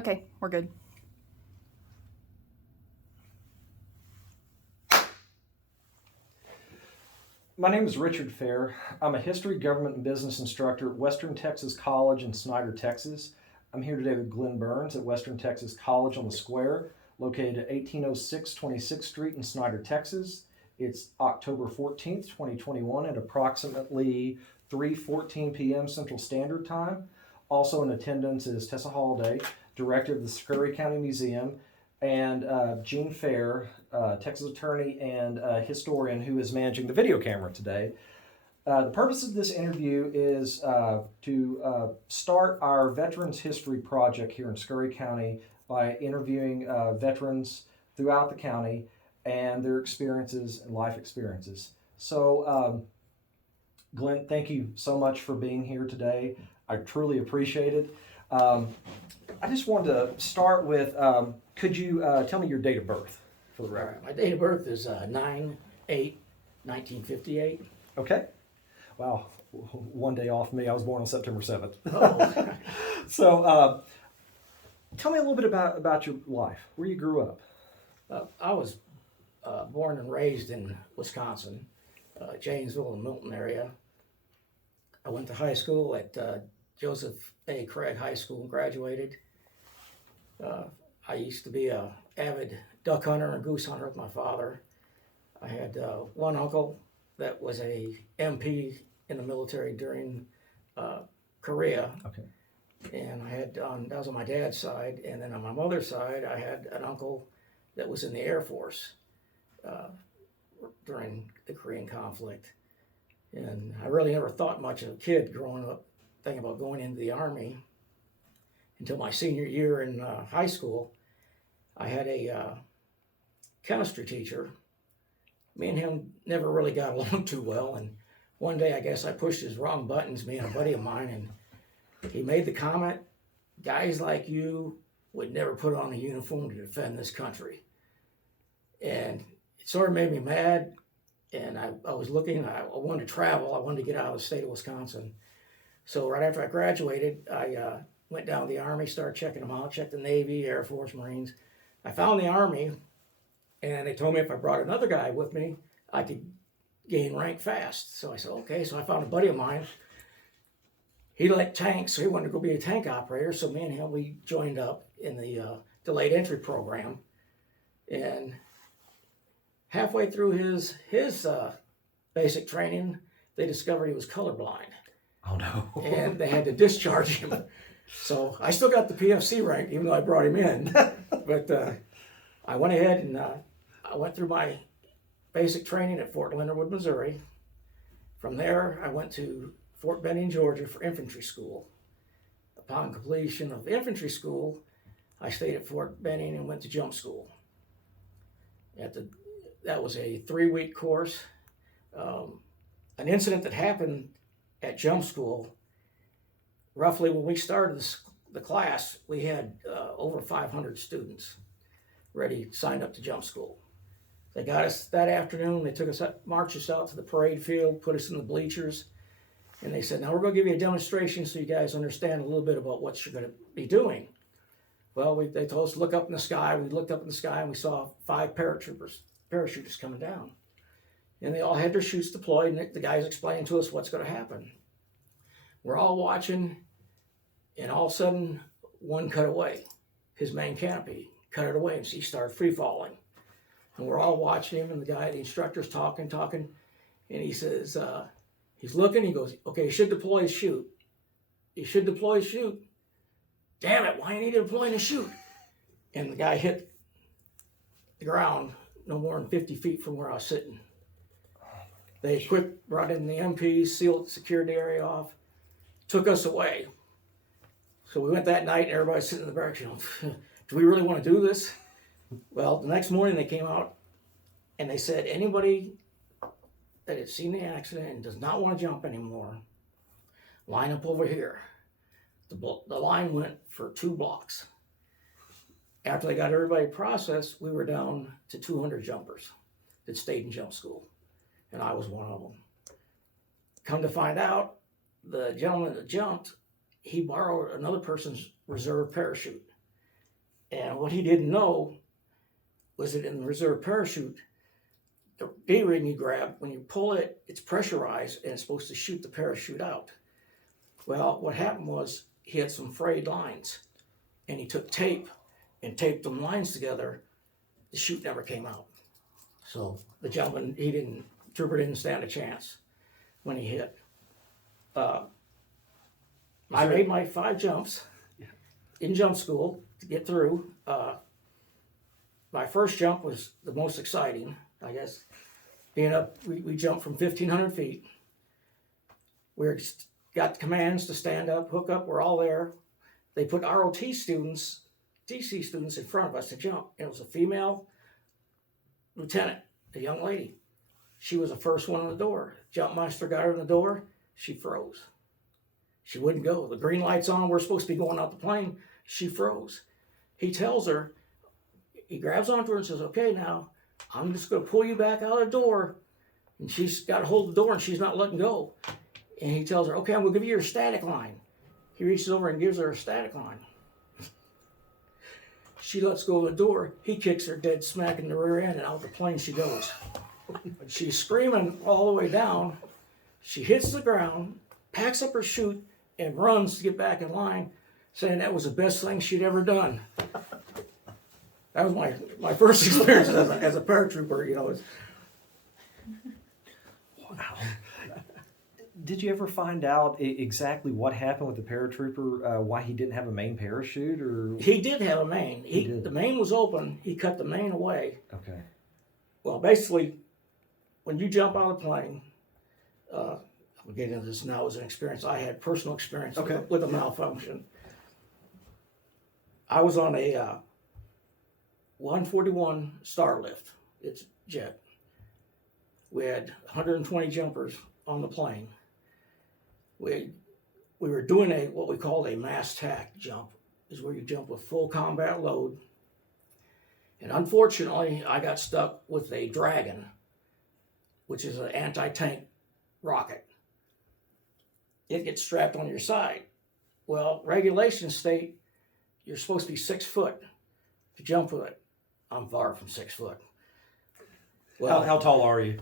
Okay, we're good. My name is Richard Fair. I'm a history, government, and business instructor at Western Texas College in Snyder, Texas. I'm here today with Glen Burns at Western Texas College on the Square, located at 1806 26th Street in Snyder, Texas. It's October 14th, 2021 at approximately 3:14 p.m. Central Standard Time. Also in attendance is Tessa Holiday, Director of the Scurry County Museum, and Gene Fair, Texas attorney and historian who is managing the video camera today. The purpose of this interview is to start our Veterans History Project here in Scurry County by interviewing veterans throughout the county and their experiences and life experiences. So, Glen, thank you so much for being here today. I truly appreciate it. I just wanted to start with, could you tell me your date of birth for the record? My date of birth is 9/8/1958. Okay. Wow. One day off me. I was born on September 7th. Oh. So, tell me a little bit about your life, where you grew up. I was born and raised in Wisconsin, Janesville and Milton area. I went to high school at Joseph A. Craig High School and graduated. I used to be a avid duck hunter and goose hunter with my father. I had one uncle that was a MP in the military during Korea. Okay. And I had that was on my dad's side, and then on my mother's side, I had an uncle that was in the Air Force during the Korean conflict. And I really never thought much of a kid growing up, thinking about going into the Army until my senior year in high school. I had a chemistry teacher. Me and him never really got along too well, and one day I guess I pushed his wrong buttons, me and a buddy of mine, and he made the comment, "Guys like you would never put on a uniform to defend this country." And it sort of made me mad, and I was looking, I wanted to travel, I wanted to get out of the state of Wisconsin. So right after I graduated, I went down to the Army, started checking them out, checked the Navy, Air Force, Marines. I found the Army, and they told me if I brought another guy with me, I could gain rank fast. So I said, okay. So I found a buddy of mine. He liked tanks, so he wanted to go be a tank operator. So me and him, we joined up in the delayed entry program. And halfway through his basic training, they discovered he was colorblind. Oh, no. And they had to discharge him. So I still got the PFC rank, even though I brought him in. But I went ahead and I went through my basic training at Fort Leonard, Missouri. From there, I went to Fort Benning, Georgia for infantry school. Upon completion of infantry school, I stayed at Fort Benning and went to jump school. That was a 3-week course. An incident that happened at jump school, roughly when we started the class, we had over 500 students signed up to jump school. They got us that afternoon, they took us up, marched us out to the parade field, put us in the bleachers, and they said, now we're going to give you a demonstration so you guys understand a little bit about what you're going to be doing. Well, they told us to look up in the sky. We looked up in the sky and we saw 5 parachuters coming down. And they all had their chutes deployed, and the guys explained to us what's going to happen. We're all watching, and all of a sudden, one cut away. His main canopy cut it away, and he started free falling. And we're all watching him, and the instructor's talking, and he says, he's looking, he goes, okay, he should deploy his chute. He should deploy his chute. Damn it, why ain't he deploying his chute? And the guy hit the ground no more than 50 feet from where I was sitting. They brought in the MPs, secured the area off, took us away. So we went that night, and everybody's sitting in the barracks, do we really want to do this? Well, the next morning they came out, and they said, anybody that had seen the accident and does not want to jump anymore, line up over here. The line went for 2 blocks. After they got everybody processed, we were down to 200 jumpers that stayed in jump school, and I was one of them. Come to find out, the gentleman that jumped, he borrowed another person's reserve parachute. And what he didn't know was that in the reserve parachute, the D-ring you grab, when you pull it, it's pressurized and it's supposed to shoot the parachute out. Well, what happened was he had some frayed lines, and he took tape and taped them lines together. The chute never came out. So the jumping, trooper didn't stand a chance when he hit. I made my 5 jumps in jump school to get through. My first jump was the most exciting, I guess. Being up, we jumped from 1,500 feet. We got commands to stand up, hook up, we're all there. They put ROT students, TC students in front of us to jump. And it was a female lieutenant, a young lady. She was the first one in the door. Jumpmeister got her in the door, she froze. She wouldn't go. The green light's on, we're supposed to be going out the plane. She froze. He tells her, he grabs onto her and says, okay, now, I'm just going to pull you back out of the door. And she's got to hold the door and she's not letting go. And he tells her, okay, I'm going to give you your static line. He reaches over and gives her a static line. She lets go of the door. He kicks her dead smack in the rear end and out the plane she goes. She's screaming all the way down. She hits the ground, packs up her chute, and runs to get back in line, saying that was the best thing she'd ever done. That was my first experience as a paratrooper, you know. Wow. Did you ever find out exactly what happened with the paratrooper, why he didn't have a main parachute? Or he did have a main. He did. The main was open. He cut the main away. Okay. Well, basically, when you jump out of the plane, I'm getting into this now as an experience. I had personal experience with a malfunction. I was on a 141 Starlift. It's jet. We had 120 jumpers on the plane. We were doing what we called a mass tack jump, is where you jump with full combat load. And unfortunately, I got stuck with a Dragon, which is an anti-tank rocket. It gets strapped on your side. Well, regulations state you're supposed to be 6 foot to jump with it. I'm far from 6 foot. Well, how tall are you?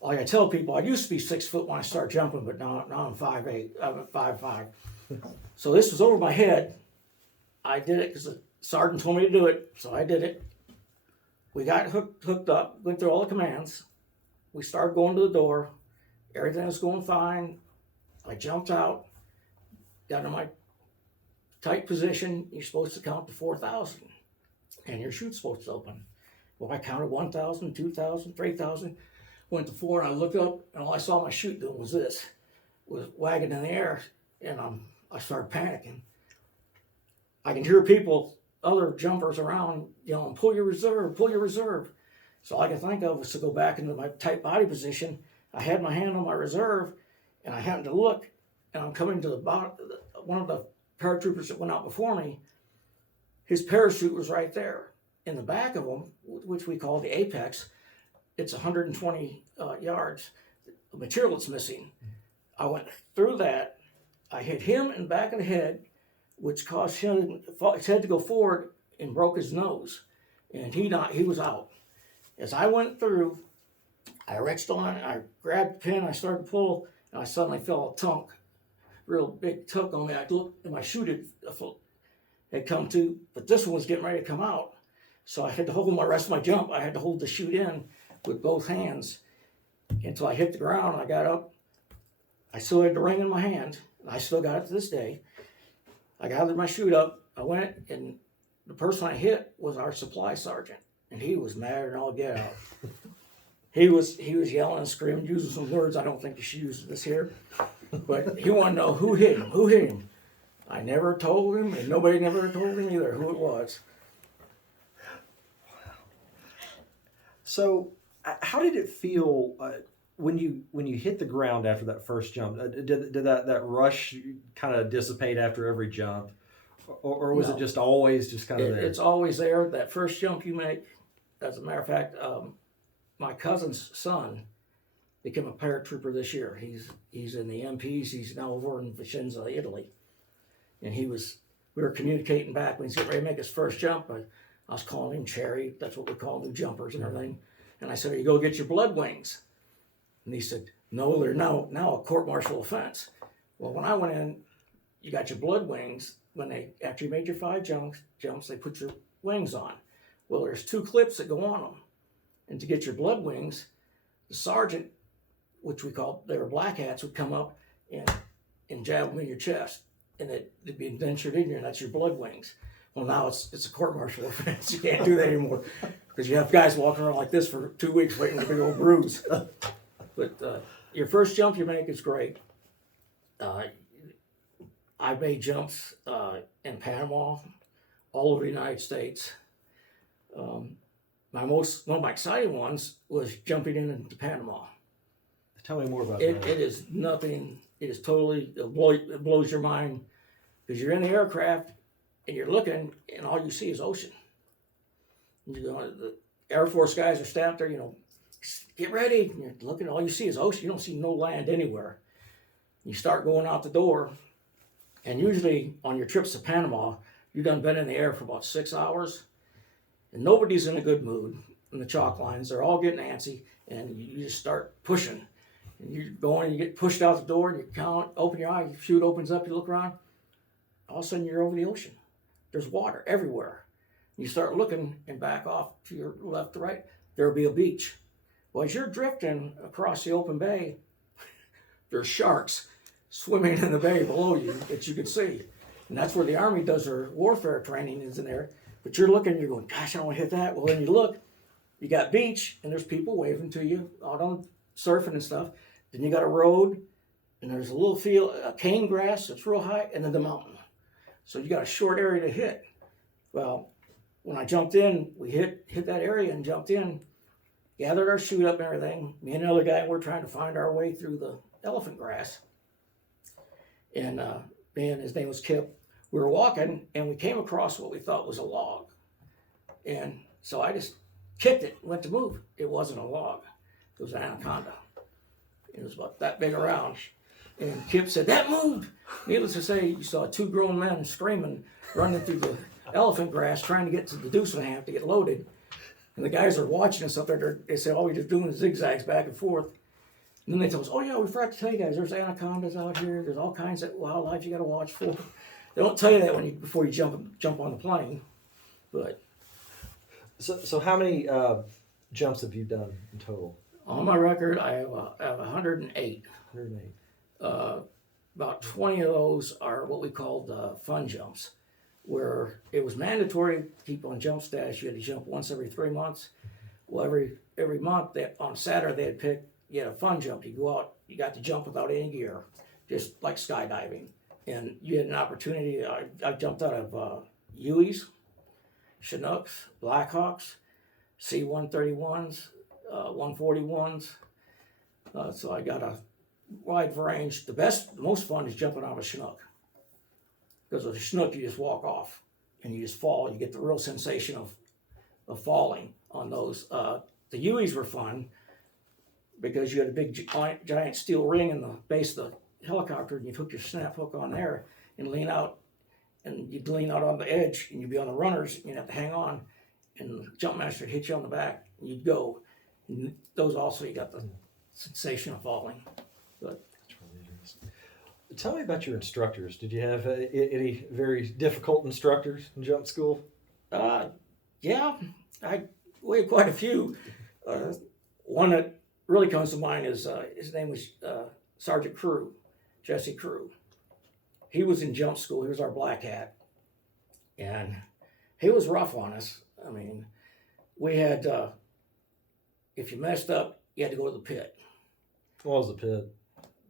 Like I tell people, I used to be 6 foot when I started jumping, but now I'm 5'8". I'm at 5'5". So this was over my head. I did it because the sergeant told me to do it, so I did it. We got hooked up, went through all the commands. We started going to the door. Everything was going fine. I jumped out, got in my tight position. You're supposed to count to 4,000, and your chute's supposed to open. Well, I counted 1,000, 2,000, 3,000. Went to 4, and I looked up, and all I saw my chute doing was this, was wagging in the air, and I started panicking. I can hear people, other jumpers around, yelling, pull your reserve, pull your reserve. So all I could think of was to go back into my tight body position. I had my hand on my reserve, and I happened to look, and I'm coming to the bottom. One of the paratroopers that went out before me, his parachute was right there. In the back of him, which we call the apex, it's 120 yards. The material that's missing. I went through that. I hit him in the back of the head, which caused his head to go forward and broke his nose. And he was out. As I went through, I reached on, I grabbed the pin, I started to pull, and I suddenly felt a tunk, real big tunk on me. I looked, and my chute had come to, but this one was getting ready to come out. So I had to hold my rest of my jump. I had to hold the chute in with both hands until I hit the ground. I got up. I still had the ring in my hand. I still got it to this day. I gathered my chute up. I went, and the person I hit was our supply sergeant, and he was mad and all get out. He was yelling and screaming, using some words I don't think you should use this here, but he wanted to know who hit him. Who hit him? I never told him, and nobody never told him either who it was. So, how did it feel when you hit the ground after that first jump? Did that rush kind of dissipate after every jump, or was it just always just kind of there? It's always there. That first jump you make. As a matter of fact, my cousin's son became a paratrooper this year. He's in the MPs. He's now over in Vicenza, Italy, and he was we were communicating back when he's getting ready to make his first jump. I was calling him Cherry. That's what we call new jumpers and everything. And I said, "Are you go get your blood wings?" And he said, "No, they're now a court-martial offense." Well, when I went in, you got your blood wings. After you made your 5 jumps, they put your wings on. Well, there's 2 clips that go on them. And to get your blood wings, the sergeant, which they were black hats, would come up and jab them in your chest. And it'd be indentured in you, and that's your blood wings. Well, now it's a court-martial offense. You can't do that anymore because you have guys walking around like this for 2 weeks waiting for a big old bruise. But your first jump you make is great. I made jumps in Panama, all over the United States. One of my exciting ones was jumping into Panama. Tell me more about It that. is nothing. It is totally, it blows your mind because you're in the aircraft and you're looking and all you see is ocean. The Air Force guys are standing there, get ready. And you're looking, all you see is ocean. You don't see no land anywhere. You start going out the door, and usually on your trips to Panama, you've done been in the air for about 6 hours, and nobody's in a good mood in the chalk lines. They're all getting antsy, and you just start pushing. And you're going, you get pushed out the door, and you count, open your eye, your chute opens up, you look around, all of a sudden you're over the ocean. There's water everywhere. You start looking and back off to your left to right, there'll be a beach. Well, as you're drifting across the open bay, there's sharks swimming in the bay below you that you can see. And that's where the Army does their warfare training, is in there. But you're looking, you're going, gosh, I don't want to hit that. Well, then you look, you got beach, and there's people waving to you out on surfing and stuff. Then you got a road, and there's a little field, a cane grass that's real high, and then the mountain. So you got a short area to hit. Well, when I jumped in, we hit that area and jumped in, gathered our chute up and everything. Me and another guy, we're trying to find our way through the elephant grass. And his name was Kip. We were walking, and we came across what we thought was a log. And so I just kicked it, went to move. It wasn't a log. It was an anaconda. It was about that big around. And Kip said, "That moved." Needless to say, you saw 2 grown men screaming, running through the elephant grass, trying to get to the deuce and a half to get loaded. And the guys are watching us up there. They said, all we're just doing is zigzags back and forth. And then they told us, "Oh yeah, we forgot to tell you guys, there's anacondas out here. There's all kinds of wildlife you got to watch for." They don't tell you that before you jump on the plane. But So how many jumps have you done in total? on my record, I have 108. 108. About 20 of those are what we called fun jumps, where it was mandatory to keep on jump status. You had to jump once every 3 months. Well, every month, on Saturday, they'd pick, you had a fun jump. You go out, you got to jump without any gear, just like skydiving. And you had an opportunity. I jumped out of Hueys, Chinooks, Blackhawks, C-131s, 141s. So I got a wide range. The most fun is jumping out of a Chinook. Because with a Chinook, you just walk off and you just fall. You get the real sensation of falling on those. The Hueys were fun because you had a big giant steel ring in the base of the helicopter, and you'd hook your snap hook on there and lean out, and you'd lean out on the edge, and you'd be on the runners, and you'd have to hang on, and the jump master would hit you on the back, and you'd go. And those also, you got the sensation of falling. But That's really interesting. Tell me about your instructors. Did you have any very difficult instructors in jump school? yeah, we had quite a few. One that really comes to mind is his name was Sergeant Crew, Jesse Crew. He was in jump school. He was our black hat, and he was rough on us. I mean, we had if you messed up, you had to go to the pit. What was the pit?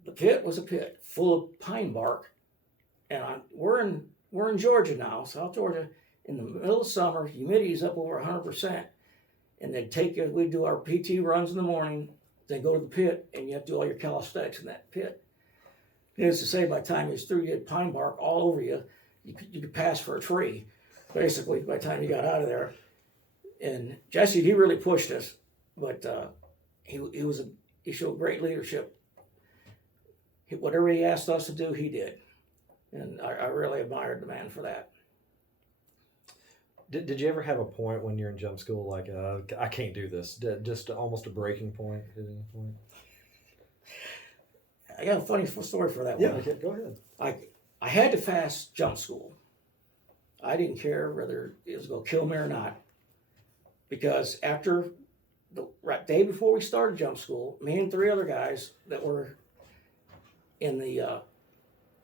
The pit was a pit full of pine bark, and we're in Georgia now, South Georgia. In the middle of summer, humidity's up over 100%, and they'd take you. We'd do our PT runs in the morning. Then go to the pit, and you have to do all your calisthenics in that pit. Needless to say, by the time you was through, you had pine bark all over you. You could pass for a tree, basically, by the time you got out of there. And Jesse, he really pushed us, but he showed great leadership. Whatever he asked us to do, he did. And I really admired the man for that. Did you ever have a point when you're in jump school like I can't do this? Just almost a breaking point at any point? I got a funny story for that Yeah, one. okay, go ahead. I had to fast jump school. I didn't care whether it was going to kill me or not, because after the day before we started jump school, me and 3 other guys that were in the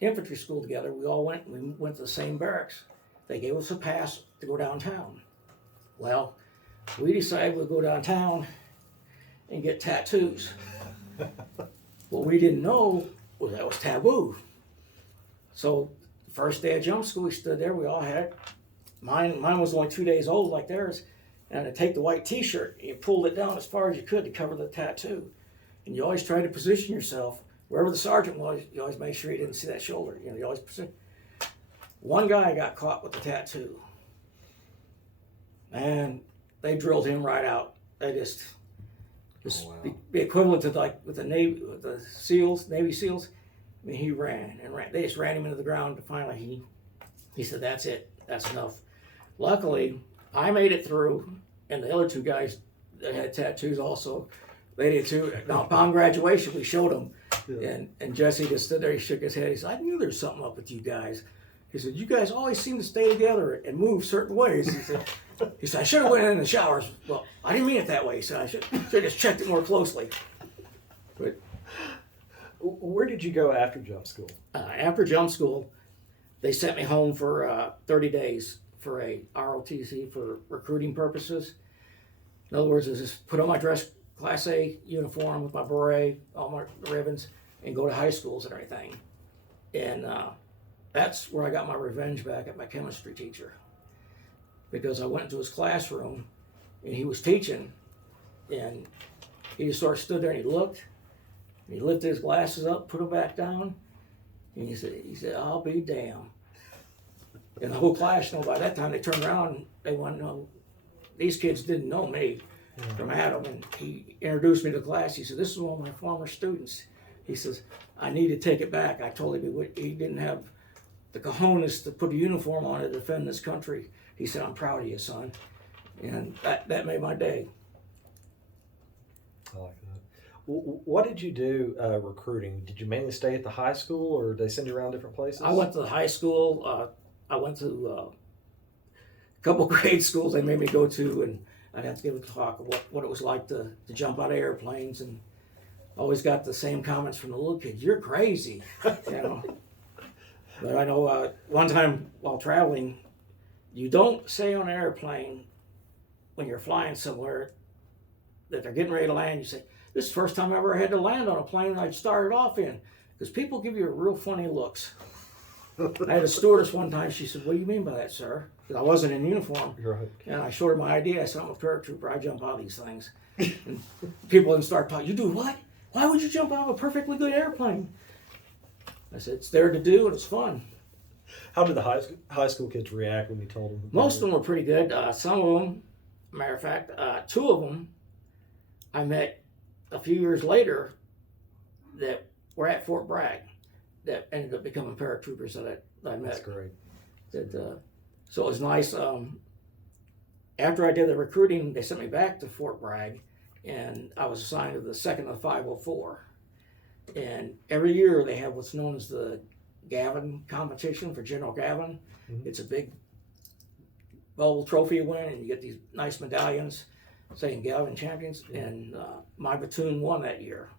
infantry school together, we went to the same barracks. They gave us a pass to go downtown. Well, we decided we'd go downtown and get tattoos. What we didn't know was that was taboo. So the first day of jump school, we stood there. We all had mine. Mine was only 2 days old, like theirs. And to take the white T-shirt, you pulled it down as far as you could to cover the tattoo. And you always tried to position yourself wherever the sergeant was. You always made sure you didn't see that shoulder. You always position. One guy got caught with the tattoo, and they drilled him right out. They just Oh, wow. be equivalent to like with the Navy SEALs. I mean, he ran and ran. They just ran him into the ground. Finally, he said, "That's it. That's enough." Luckily, I made it through, and the other 2 guys that had tattoos also, they did too. Now, upon graduation, we showed them, and Jesse just stood there. He shook his head. He said, "I knew there's something up with you guys." He said, "You guys always seem to stay together and move certain ways." He said, "I should have went in the showers." Well, I didn't mean it that way. He said, "I should have just checked it more closely." But Where did you go after jump school? after jump school, they sent me home for 30 days for a ROTC for recruiting purposes. In other words, I just put on my dress Class A uniform with my beret, all my ribbons, and go to high schools and everything. And that's where I got my revenge back at my chemistry teacher, because I went into his classroom and he was teaching, and he just sort of stood there and he looked, and he lifted his glasses up, put them back down, and he said, "I'll be damned." And the whole class, by that time they turned around and they wanted to know, these kids didn't know me from Adam, and he introduced me to the class. He said, "This is one of my former students." He says, "I need to take it back. I told him he didn't have the cojones to put a uniform on to defend this country." He said, "I'm proud of you, son." And that made my day. I like that. What did you do recruiting? Did you mainly stay at the high school, or did they send you around different places? I went to the high school. I went to a couple grade schools they made me go to, and I'd have to give a talk of what it was like to jump out of airplanes, and always got the same comments from the little kids: "You're crazy," you know. But I know one time while traveling, you don't say on an airplane when you're flying somewhere that they're getting ready to land, you say, "This is the first time I ever had to land on a plane I started off in," because people give you real funny looks. I had a stewardess one time, she said, "What do you mean by that, sir?" Because I wasn't in uniform. Right. And I showed her my ID. I said, "I'm a paratrooper. I jump out of these things." And people then start talking, "You do what? Why would you jump out of a perfectly good airplane?" I said, "It's there to do, and it's fun." How did the high school kids react when you told them? Most of them were pretty good. Some of them, matter of fact, 2 of them I met a few years later that were at Fort Bragg that ended up becoming paratroopers that I met. That's great. So it was nice. After I did the recruiting, they sent me back to Fort Bragg, and I was assigned to the 2nd of 504. And every year they have what's known as the Gavin competition for General Gavin. Mm-hmm. It's a big bubble trophy you win, and you get these nice medallions saying Gavin champions. And my platoon won that year.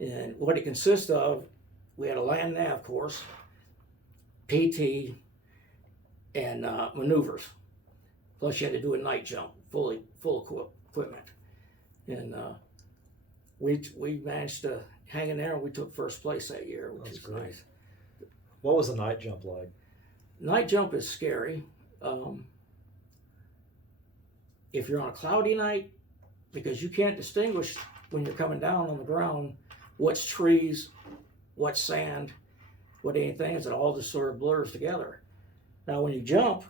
And what it consists of, we had a land nav course, PT, and maneuvers. Plus you had to do a night jump, full equipment. And we managed to hang in there, and we took first place that year, which is great. nice. What was the night jump like? Night jump is scary. If you're on a cloudy night, because you can't distinguish when you're coming down on the ground what's trees, what's sand, what anything is, it all just sort of blurs together. Now when you jump,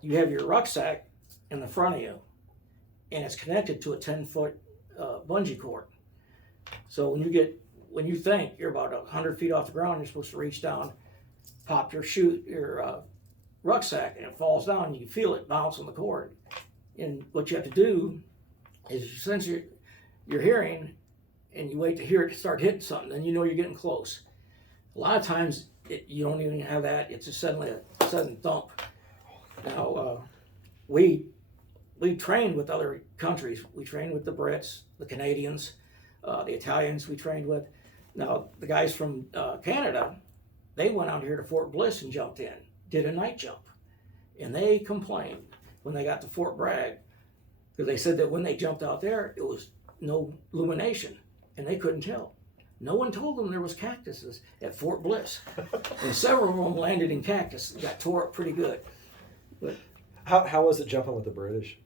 you have your rucksack in the front of you, and it's connected to a 10-foot bungee cord. So when you think you're about 100 feet off the ground, you're supposed to reach down pop your rucksack and it falls down, and you feel it bounce on the cord. And what you have to do is you sense your hearing, and you wait to hear it start hitting something, then you know you're getting close. A lot of times you don't even have that. It's just suddenly a sudden thump. Now, we trained with other countries. We trained with the Brits, the Canadians, the Italians we trained with. Now, the guys from Canada, they went out here to Fort Bliss and jumped in, did a night jump. And they complained when they got to Fort Bragg, because they said that when they jumped out there, it was no illumination, and they couldn't tell. No one told them there was cactuses at Fort Bliss. And several of them landed in cactus, got tore up pretty good. But How was it jumping with the British?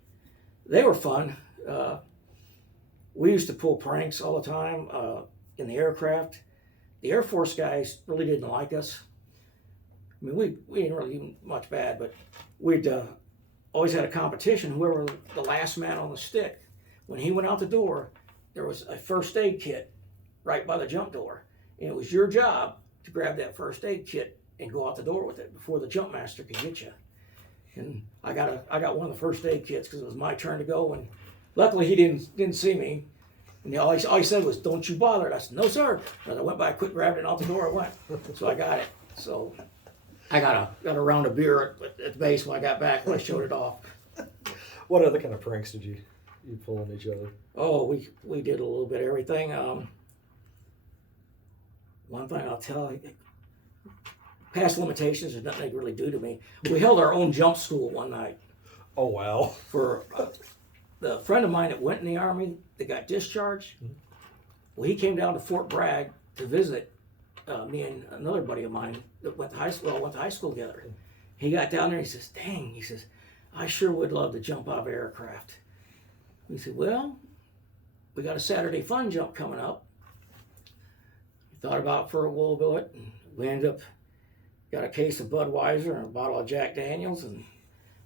they were fun. We used to pull pranks all the time in the aircraft. The Air Force guys really didn't like us. I mean, we didn't really do much bad, but we'd always had a competition. Whoever the last man on the stick, when he went out the door, there was a first aid kit right by the jump door. And it was your job to grab that first aid kit and go out the door with it before the jump master could get you. And I got one of the first aid kits because it was my turn to go. And luckily he didn't see me. And all he said was, "Don't you bother it." I said, "No, sir." And I went by, quick grabbed it, and out the door I went. So I got it. So I got a round of beer at the base when I got back when I showed it off. What other kind of pranks did you pull on each other? Oh, we did a little bit of everything. One thing I'll tell you, past limitations, there's nothing they can really do to me. We held our own jump school one night Oh, wow. for the friend of mine that went in the Army that got discharged. Well, he came down to Fort Bragg to visit me and another buddy of mine that went to high school together. He got down there and he says, "Dang," he says, "I sure would love to jump out of aircraft." We said, "Well, we got a Saturday fun jump coming up." We thought about it for a little bit, and we ended up got a case of Budweiser and a bottle of Jack Daniels, and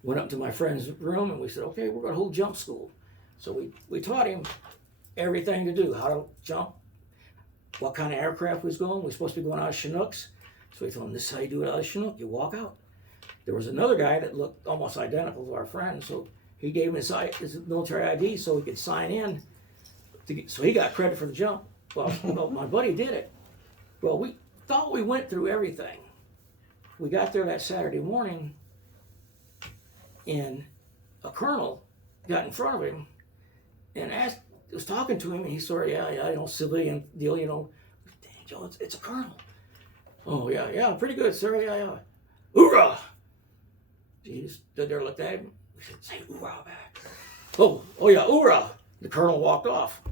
went up to my friend's room, and we said, "Okay, we're going to hold jump school." So we taught him everything to do, how to jump, what kind of aircraft we was going. We were supposed to be going out of Chinooks. So we told him, "This is how you do it out of Chinook. You walk out." There was another guy that looked almost identical to our friend, so he gave him his military ID so he could sign in. So he got credit for the jump. Well, my buddy did it. Well, we thought we went through everything. We got there that Saturday morning, and a colonel got in front of him and was talking to him, and he sort of, yeah, civilian deal, "Dang, Joe, it's a colonel." "Oh, yeah, pretty good, sir, yeah. Hoorah!" He just stood there and looked at him. We said, "Say hoorah back." Oh, yeah, hoorah! The colonel walked off.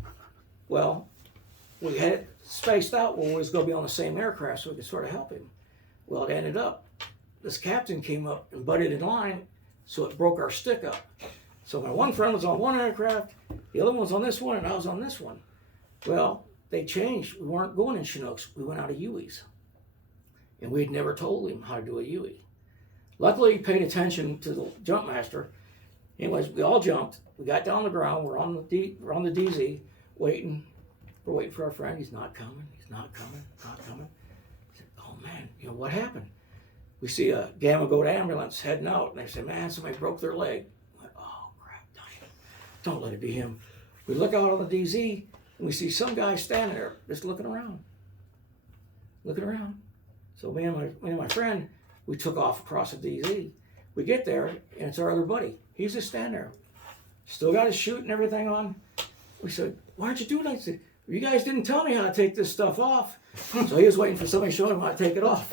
Well, we had it spaced out where we was going to be on the same aircraft so we could sort of help him. Well, it ended up, this captain came up and butted in line, so it broke our stick up. So my one friend was on one aircraft, the other one was on this one, and I was on this one. Well, they changed. We weren't going in Chinooks. We went out of Hueys. And we'd never told him how to do a Huey. Luckily, he paid attention to the jump master. Anyways, we all jumped. We got down on the ground. We're on the DZ, waiting. We're waiting for our friend. He's not coming. I said, "Oh man, what happened?" We see a Gamma Goat ambulance heading out, and they say, "Man, somebody broke their leg." I went, "Oh crap, don't let it be him." We look out on the DZ, and we see some guy standing there, just looking around. So me and my friend, we took off across the DZ. We get there, and it's our other buddy. He's just standing there, still got his chute and everything on. We said, "Why'd you do that?" He said, "You guys didn't tell me how to take this stuff off." So he was waiting for somebody showing him how to take it off.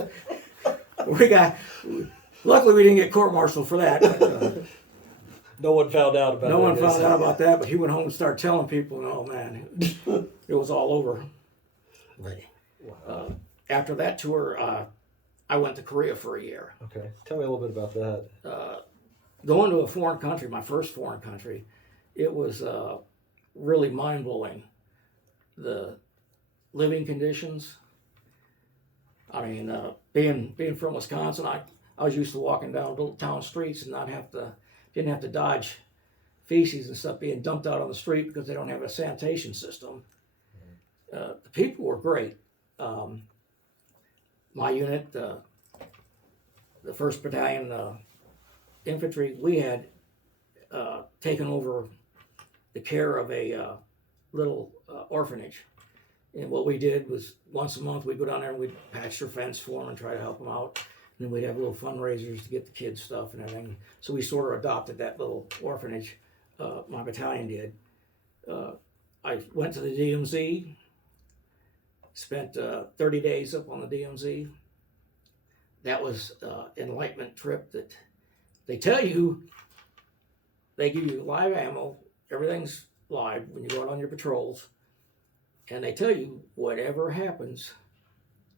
Luckily we didn't get court-martialed for that. But, No one found out about it. no one found out about that, but he went home and started telling people, and oh man, it was all over. After that tour, I went to Korea for a year. Okay. Tell me a little bit about that. Going to a foreign country, my first foreign country, it was really mind-blowing. The living conditions. I mean, being from Wisconsin, I was used to walking down little town streets and didn't have to dodge feces and stuff being dumped out on the street because they don't have a sanitation system. The people were great. My unit, the 1st Battalion Infantry, we had taken over the care of a little orphanage. And what we did was once a month we'd go down there and we'd patch their fence for them and try to help them out. And then we'd have little fundraisers to get the kids stuff and everything. So we sort of adopted that little orphanage. My battalion did. I went to the DMZ, spent 30 days up on the DMZ. That was an enlightenment trip that they tell you, they give you live ammo, everything's live when you go out on your patrols, and they tell you, whatever happens,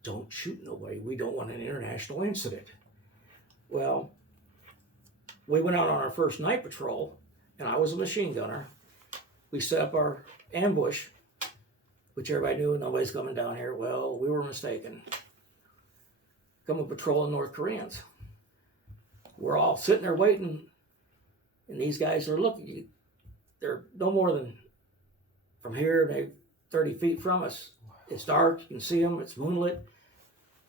don't shoot nobody. We don't want an international incident. Well, we went out on our first night patrol, and I was a machine gunner. We set up our ambush, which everybody knew nobody's coming down here. Well, we were mistaken. Come patrolling North Koreans. We're all sitting there waiting, and these guys are looking at you. They're no more than from here, maybe 30 feet from us. It's dark, you can see them, it's moonlit,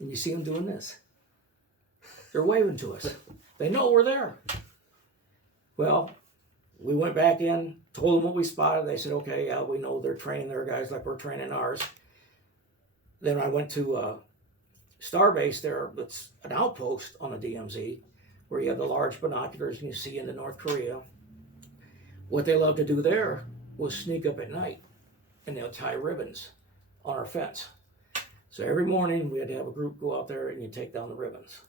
and you see them doing this. They're waving to us. They know we're there. Well, we went back in, told them what we spotted. They said, okay, yeah, we know they're training their guys like we're training ours. Then I went to Starbase there, that's an outpost on the DMZ, where you have the large binoculars and you see into North Korea. What they love to do there was sneak up at night, and they'll tie ribbons on our fence. So every morning we had to have a group go out there and you take down the ribbons.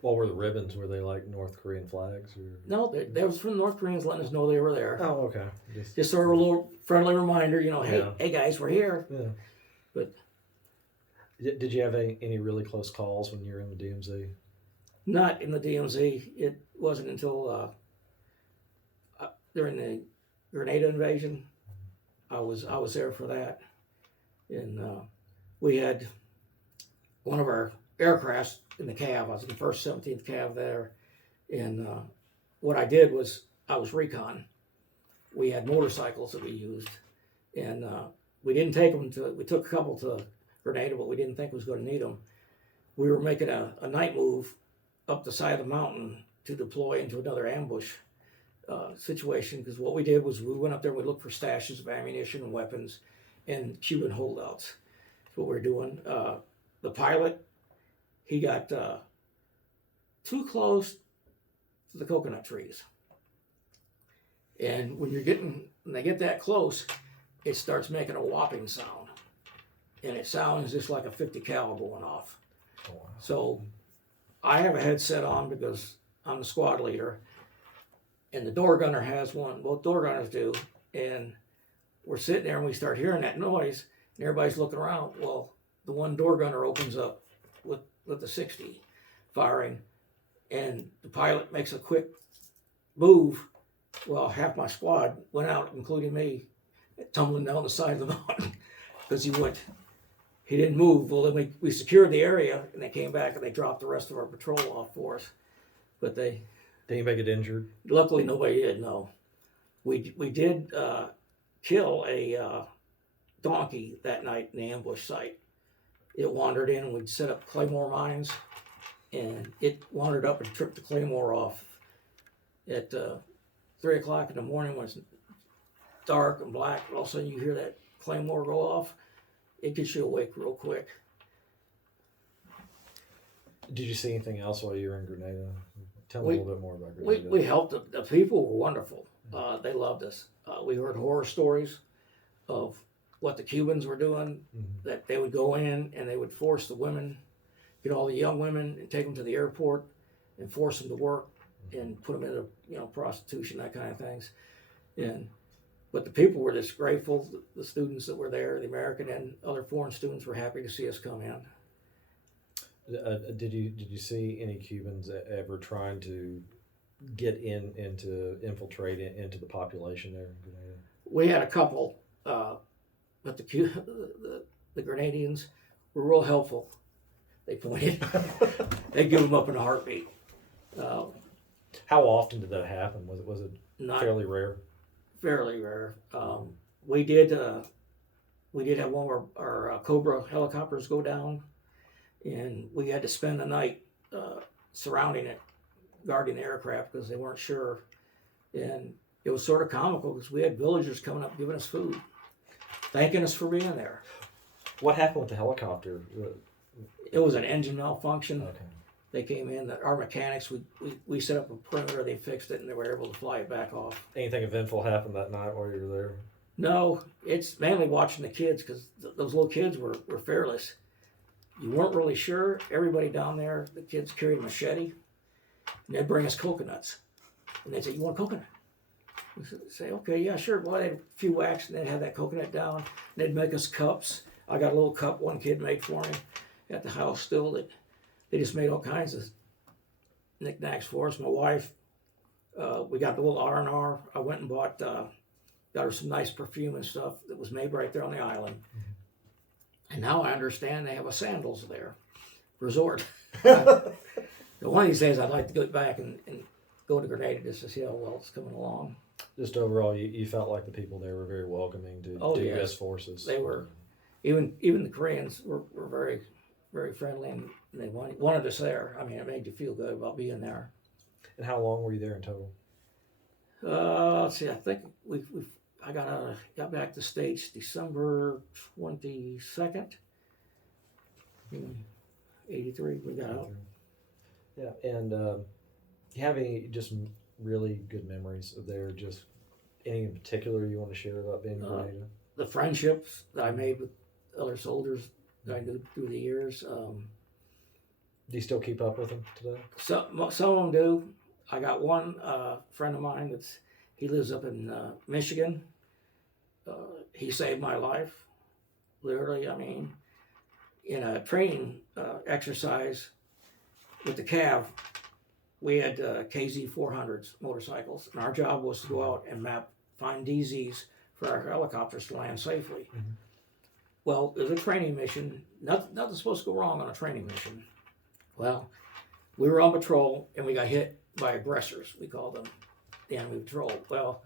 What were the ribbons? Were they like North Korean flags? Or? No, that was from the North Koreans letting us know they were there. Oh, okay. Just sort of a little friendly reminder, you know, hey, Yeah. hey guys, we're here. Yeah. But Did you have any really close calls when you were in the DMZ? not in the DMZ. It wasn't until during the Grenada invasion. I was there for that, and we had one of our aircrafts in the Cav. I was in the 1st 17th Cav there, and what I did was I was recon. We had motorcycles that we used, and we didn't take them to. We took a couple to Grenada, but we didn't think was going to need them. We were making a night move up the side of the mountain to deploy into another ambush situation, because what we did was we went up there and we looked for stashes of ammunition and weapons and Cuban holdouts. That's what we're doing. The pilot, he got too close to the coconut trees. And when they get that close, it starts making a whopping sound. And it sounds just like a 50 cal going off. Oh, wow. So I have a headset on because I'm the squad leader, and the door gunner has one. Both door gunners do. And we're sitting there and we start hearing that noise, and everybody's looking around. Well, the one door gunner opens up with the 60 firing, and the pilot makes a quick move. Well, half my squad went out, including me, tumbling down the side of the mountain because he didn't move. Well, then we secured the area, and they came back and they dropped the rest of our patrol off for us. But Did anybody get injured? luckily nobody did. No, we did kill a donkey that night in the ambush site. It wandered in, and we'd set up claymore mines, and it wandered up and tripped the claymore off at 3 o'clock in the morning when it's dark and black. All of a sudden you hear that claymore go off. It gets you awake real quick. Did you see anything else while you were in Grenada? Tell me a little bit more about Grenada. We helped. The people were wonderful. They loved us. We heard horror stories of what the Cubans were doing, that they would go in and they would force the women, get all the young women and take them to the airport and force them to work and put them into prostitution, that kind of things. But the people were just grateful. The students that were there, the American and other foreign students, were happy to see us come in. Did you see any Cubans ever trying to get into infiltrate into the population there in Grenada? We had a couple, but the Grenadians were real helpful. They pointed. They'd give them up in a heartbeat. How often did that happen? Was it Not fairly rare? fairly rare. We did have one of our Cobra helicopters go down, and we had to spend the night surrounding it, guarding the aircraft because they weren't sure. And it was sort of comical because we had villagers coming up giving us food, thanking us for being there. What happened with the helicopter? It was an engine malfunction. Okay. They came in, our mechanics, we set up a perimeter, they fixed it, and they were able to fly it back off. Anything eventful happened that night while you were there? No, it's mainly watching the kids because those little kids were fearless. You weren't really sure. Everybody down there, the kids carried a machete, and they'd bring us coconuts. And they'd say, "You want a coconut?" We say, "Okay, yeah, sure." Well, they'd a few whacks, and they'd have that coconut down. And they'd make us cups. I got a little cup one kid made for me at the house still that they just made all kinds of knickknacks for us. My wife, we got the little R&R. I went and bought, got her some nice perfume and stuff that was made right there on the island. Mm-hmm. And now I understand they have a sandals there, resort. So one of these days I'd like to go back and go to Grenada just to see how well it's coming along. Just overall, you felt like the people there were very welcoming to Yes. U.S. forces. They were. Even the Koreans were very, very friendly, and they wanted us there. I mean, it made you feel good about being there. And how long were you there in total? Let's see. I think I got back to the States December 22nd, 83. We got out. Yeah, and you have any just really good memories of there? Just any in particular you want to share about being in Grenada? The friendships that I made with other soldiers that I knew through the years. Do you still keep up with them today? Some of them do. I got one friend of mine he lives up in Michigan. He saved my life, literally. I mean, in a training exercise with the CAV, we had KZ 400s motorcycles, and our job was to go out and find DZs for our helicopters to land safely. Mm-hmm. Well, it was a training mission. Nothing's supposed to go wrong on a training mission. Well, we were on patrol and we got hit by aggressors. We call them the enemy patrol. Well,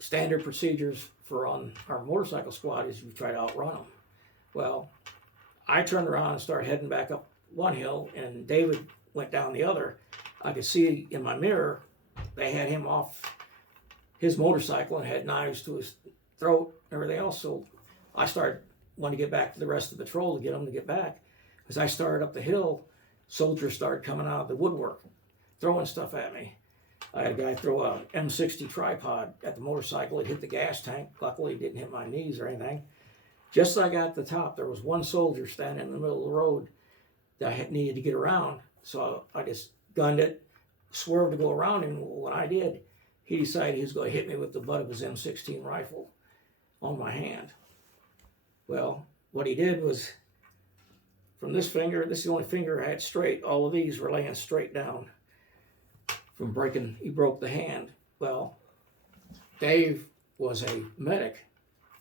standard procedures for on our motorcycle squad is you try to outrun them. Well, I turned around and started heading back up one hill, and David went down the other. I could see in my mirror they had him off his motorcycle and had knives to his throat and everything else. So I wanted to get back to the rest of the patrol to get them to get back. As I started up the hill, soldiers started coming out of the woodwork, throwing stuff at me. I had a guy throw a M60 tripod at the motorcycle. It hit the gas tank. Luckily, it didn't hit my knees or anything. Just as I got to the top, there was one soldier standing in the middle of the road that I needed to get around. So I just gunned it, swerved to go around him. When I did, he decided he was going to hit me with the butt of his M16 rifle on my hand. Well, what he did was, from this finger, this is the only finger I had straight, all of these were laying straight down from breaking. He broke the hand. Well, Dave was a medic,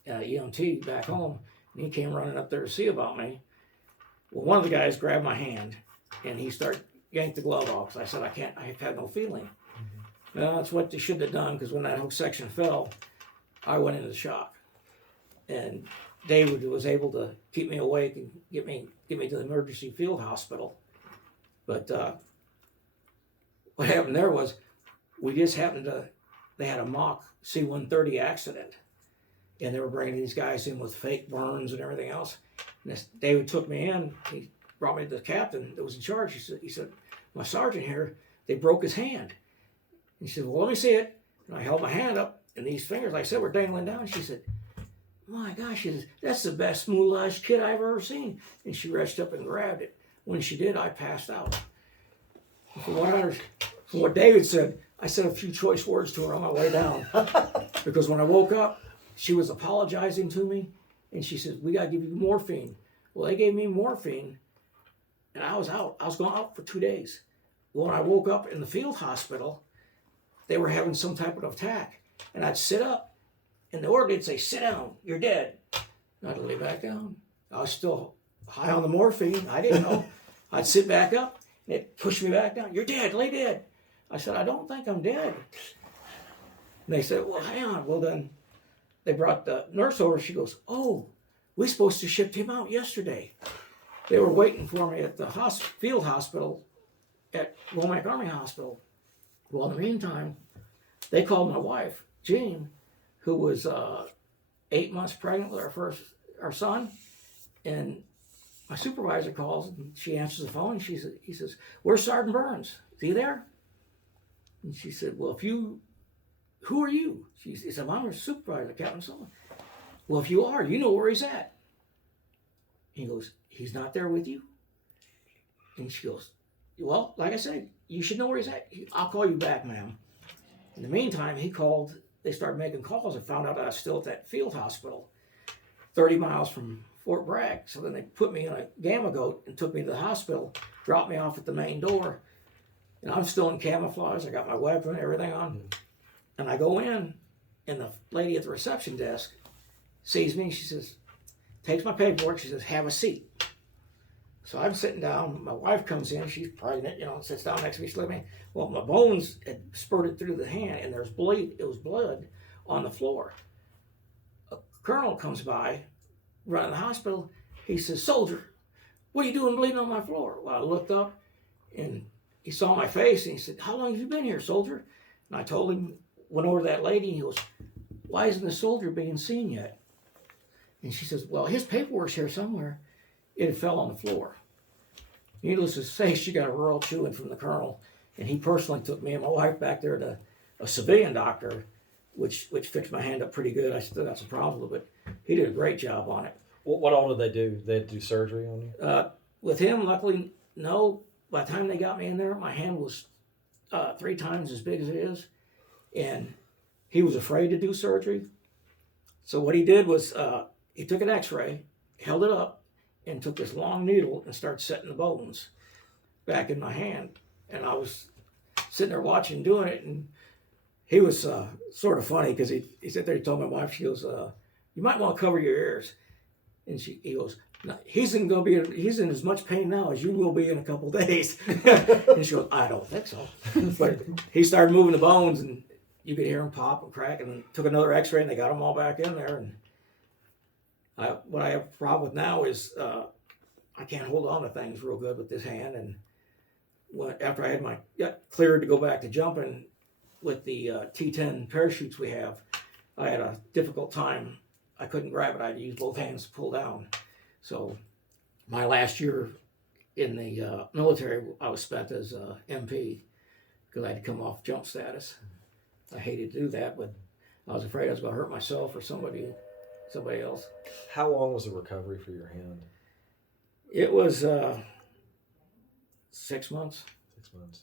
EMT back home, and he came running up there to see about me. Well, one of the guys grabbed my hand, and he yanked the glove off. So I said, I have no feeling. Mm-hmm. Well, that's what they should have done, because when that whole section fell, I went into shock. And David was able to keep me awake and get me to the emergency field hospital. But what happened there was, they had a mock C-130 accident, and they were bringing these guys in with fake burns and everything else. And David took me in. He brought me to the captain that was in charge. He said, my sergeant here, they broke his hand. He said, well, let me see it. And I held my hand up, and these fingers, like I said, were dangling down. She said, my gosh, that's the best moulage kid I've ever seen. And she reached up and grabbed it. When she did, I passed out. From what David said, I said a few choice words to her on my way down. Because when I woke up, she was apologizing to me, and she said, we got to give you morphine. Well, they gave me morphine, and I was out. I was going out for 2 days. Well, when I woke up in the field hospital, they were having some type of attack, and I'd sit up, and the orderly would say, sit down, you're dead. And I'd lay back down. I was still high on the morphine. I didn't know. I'd sit back up, and it pushed me back down. You're dead, lay dead. I said, I don't think I'm dead. And they said, well, hang on. Well, then they brought the nurse over. She goes, oh, we're supposed to ship him out yesterday. They were waiting for me at the field hospital at Womack Army Hospital. Well, in the meantime, they called my wife, Jean, who was 8 months pregnant with our son, and my supervisor calls and she answers the phone and he says, "Where's Sergeant Burns? Is he there?" And she said, "Well, who are you?" He said, "I'm your supervisor, Captain Sullivan." "Well, if you are, you know where he's at." He goes, "He's not there with you?" And she goes, "Well, like I said, you should know where he's at. I'll call you back, ma'am." In the meantime, he called. They started making calls and found out I was still at that field hospital, 30 miles from Fort Bragg. So then they put me in a Gamma Goat and took me to the hospital, dropped me off at the main door. And I'm still in camouflage. I got my weapon, everything on. And I go in, and the lady at the reception desk sees me. She says, takes my paperwork. She says, "Have a seat." So I'm sitting down. My wife comes in. She's pregnant, sits down next to me. She's looking at me. Well, my bones had spurted through the hand, and there's bleed. It was blood on the floor. A colonel comes by, running the hospital. He says, "Soldier, what are you doing bleeding on my floor?" Well, I looked up, and he saw my face, and he said, "How long have you been here, soldier?" And I told him, went over to that lady, and he goes, "Why isn't the soldier being seen yet?" And she says, "Well, his paperwork's here somewhere." It fell on the floor. Needless to say, she got a royal chewing from the colonel, and he personally took me and my wife back there to a civilian doctor, which fixed my hand up pretty good. I still got some problems with it, but he did a great job on it. What all did they do? They had to do surgery on you? With him, luckily, no. By the time they got me in there, my hand was 3 times as big as it is, and he was afraid to do surgery. So what he did was he took an x-ray, held it up, and took this long needle and started setting the bones back in my hand. And I was sitting there watching doing it, and he was sort of funny because he sat there, he told my wife, she goes, "You might want to cover your ears." And he goes, "No, he's in as much pain now as you will be in a couple days." And she goes, "I don't think so." But he started moving the bones, and you could hear them pop and crack, and then took another x-ray, and they got them all back in there. And what I have a problem with now is I can't hold on to things real good with this hand. And after I got cleared to go back to jumping with the T10 parachutes we have, I had a difficult time. I couldn't grab it. I had to use both hands to pull down. So my last year in the military, I was spent as MP because I had to come off jump status. I hated to do that, but I was afraid I was going to hurt myself or somebody else. How long was the recovery for your hand? It was 6 months. 6 months.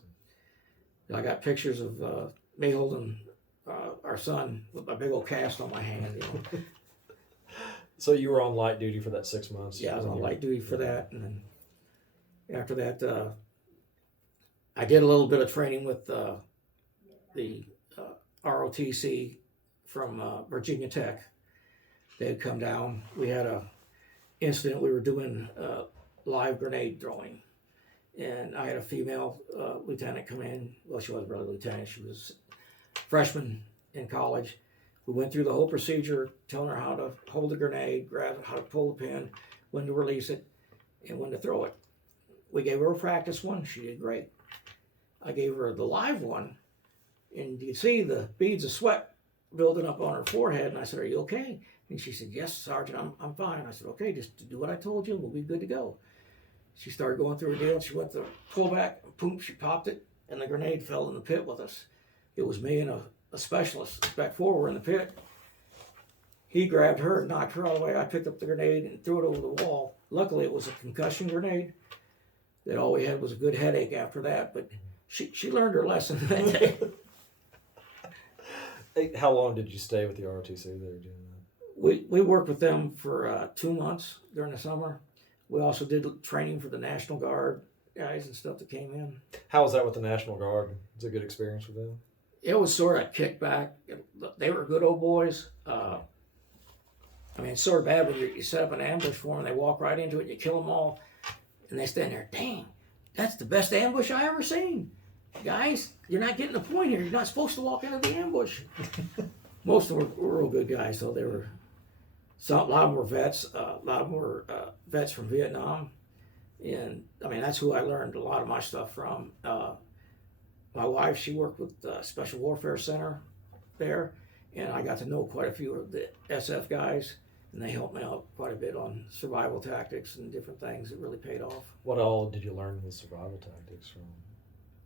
I got pictures of me holding our son with my big old cast on my hand. So you were on light duty for that 6 months? Yeah, I was on light duty for that. And then after that, I did a little bit of training with the ROTC from Virginia Tech. They had come down. We had a incident. We were doing live grenade throwing, and I had a female lieutenant come in. Well, she wasn't really a lieutenant. She was a freshman in college. We went through the whole procedure, telling her how to hold the grenade, grab it, how to pull the pin, when to release it, and when to throw it. We gave her a practice one. She did great. I gave her the live one, and you see the beads of sweat building up on her forehead. And I said, "Are you okay?" And she said, "Yes, Sergeant, I'm fine." I said, "Okay, just do what I told you, and we'll be good to go." She started going through her deal. She went to pull back, boom, she popped it, and the grenade fell in the pit with us. It was me and a specialist, Spec 4, were in the pit. He grabbed her and knocked her all the way. I picked up the grenade and threw it over the wall. Luckily, it was a concussion grenade. That all we had was a good headache after that, but she learned her lesson that day. How long did you stay with the ROTC there doing that? We worked with them for 2 months during the summer. We also did training for the National Guard guys and stuff that came in. How was that with the National Guard? Was it a good experience for them? It was sort of kickback. They were good old boys. It's sort of bad when you set up an ambush for them, they walk right into it, and you kill them all, and they stand there, "Dang, that's the best ambush I ever seen. Guys, you're not getting the point here. You're not supposed to walk into the ambush." Most of them were real good guys, so a lot of them were vets. A lot of them were vets from Vietnam. And I mean, that's who I learned a lot of my stuff from. My wife, she worked with the Special Warfare Center there, and I got to know quite a few of the SF guys, and they helped me out quite a bit on survival tactics and different things that really paid off. What all did you learn the survival tactics from?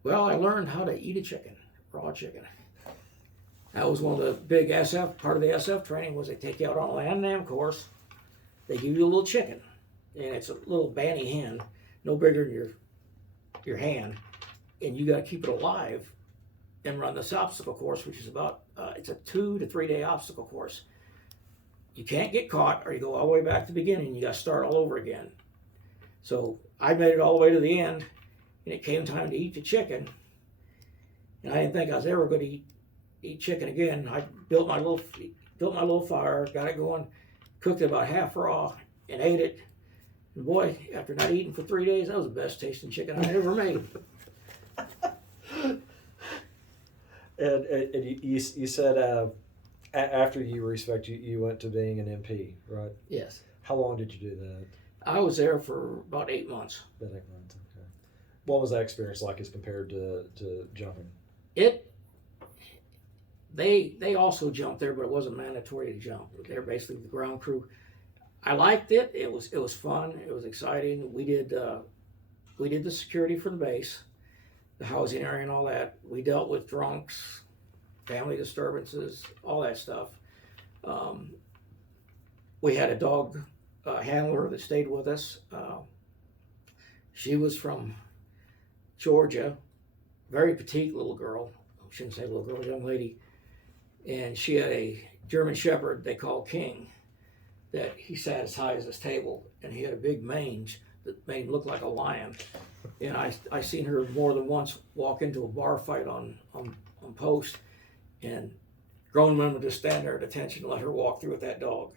Well, I learned how to eat a chicken, raw chicken. That was one of the big part of the SF training was they take you out on a land nam course, they give you a little chicken, and it's a little banty hen, no bigger than your hand, and you got to keep it alive and run this obstacle course, which is about, it's a 2 to 3 day obstacle course. You can't get caught or you go all the way back to the beginning, you got to start all over again. So I made it all the way to the end, and it came time to eat the chicken, and I didn't think I was ever going to eat chicken again. I built my little fire, got it going, cooked it about half raw, and ate it. And boy, after not eating for 3 days, that was the best tasting chicken I ever made. And you said after you respect you went to being an MP, right? Yes. How long did you do that? I was there for about 8 months. About 8 months. Okay. What was that experience like as compared to jumping? They also jumped there, but it wasn't mandatory to jump. They're basically the ground crew. I liked it. It was fun. It was exciting. We did the security for the base, the housing area, and all that. We dealt with drunks, family disturbances, all that stuff. We had a dog handler that stayed with us. She was from Georgia, very petite little girl. I shouldn't say little girl, young lady. And she had a German Shepherd they called King, that he sat as high as this table, and he had a big mange that made him look like a lion. And I seen her more than once walk into a bar fight on post, and grown men would just stand there at attention and let her walk through with that dog.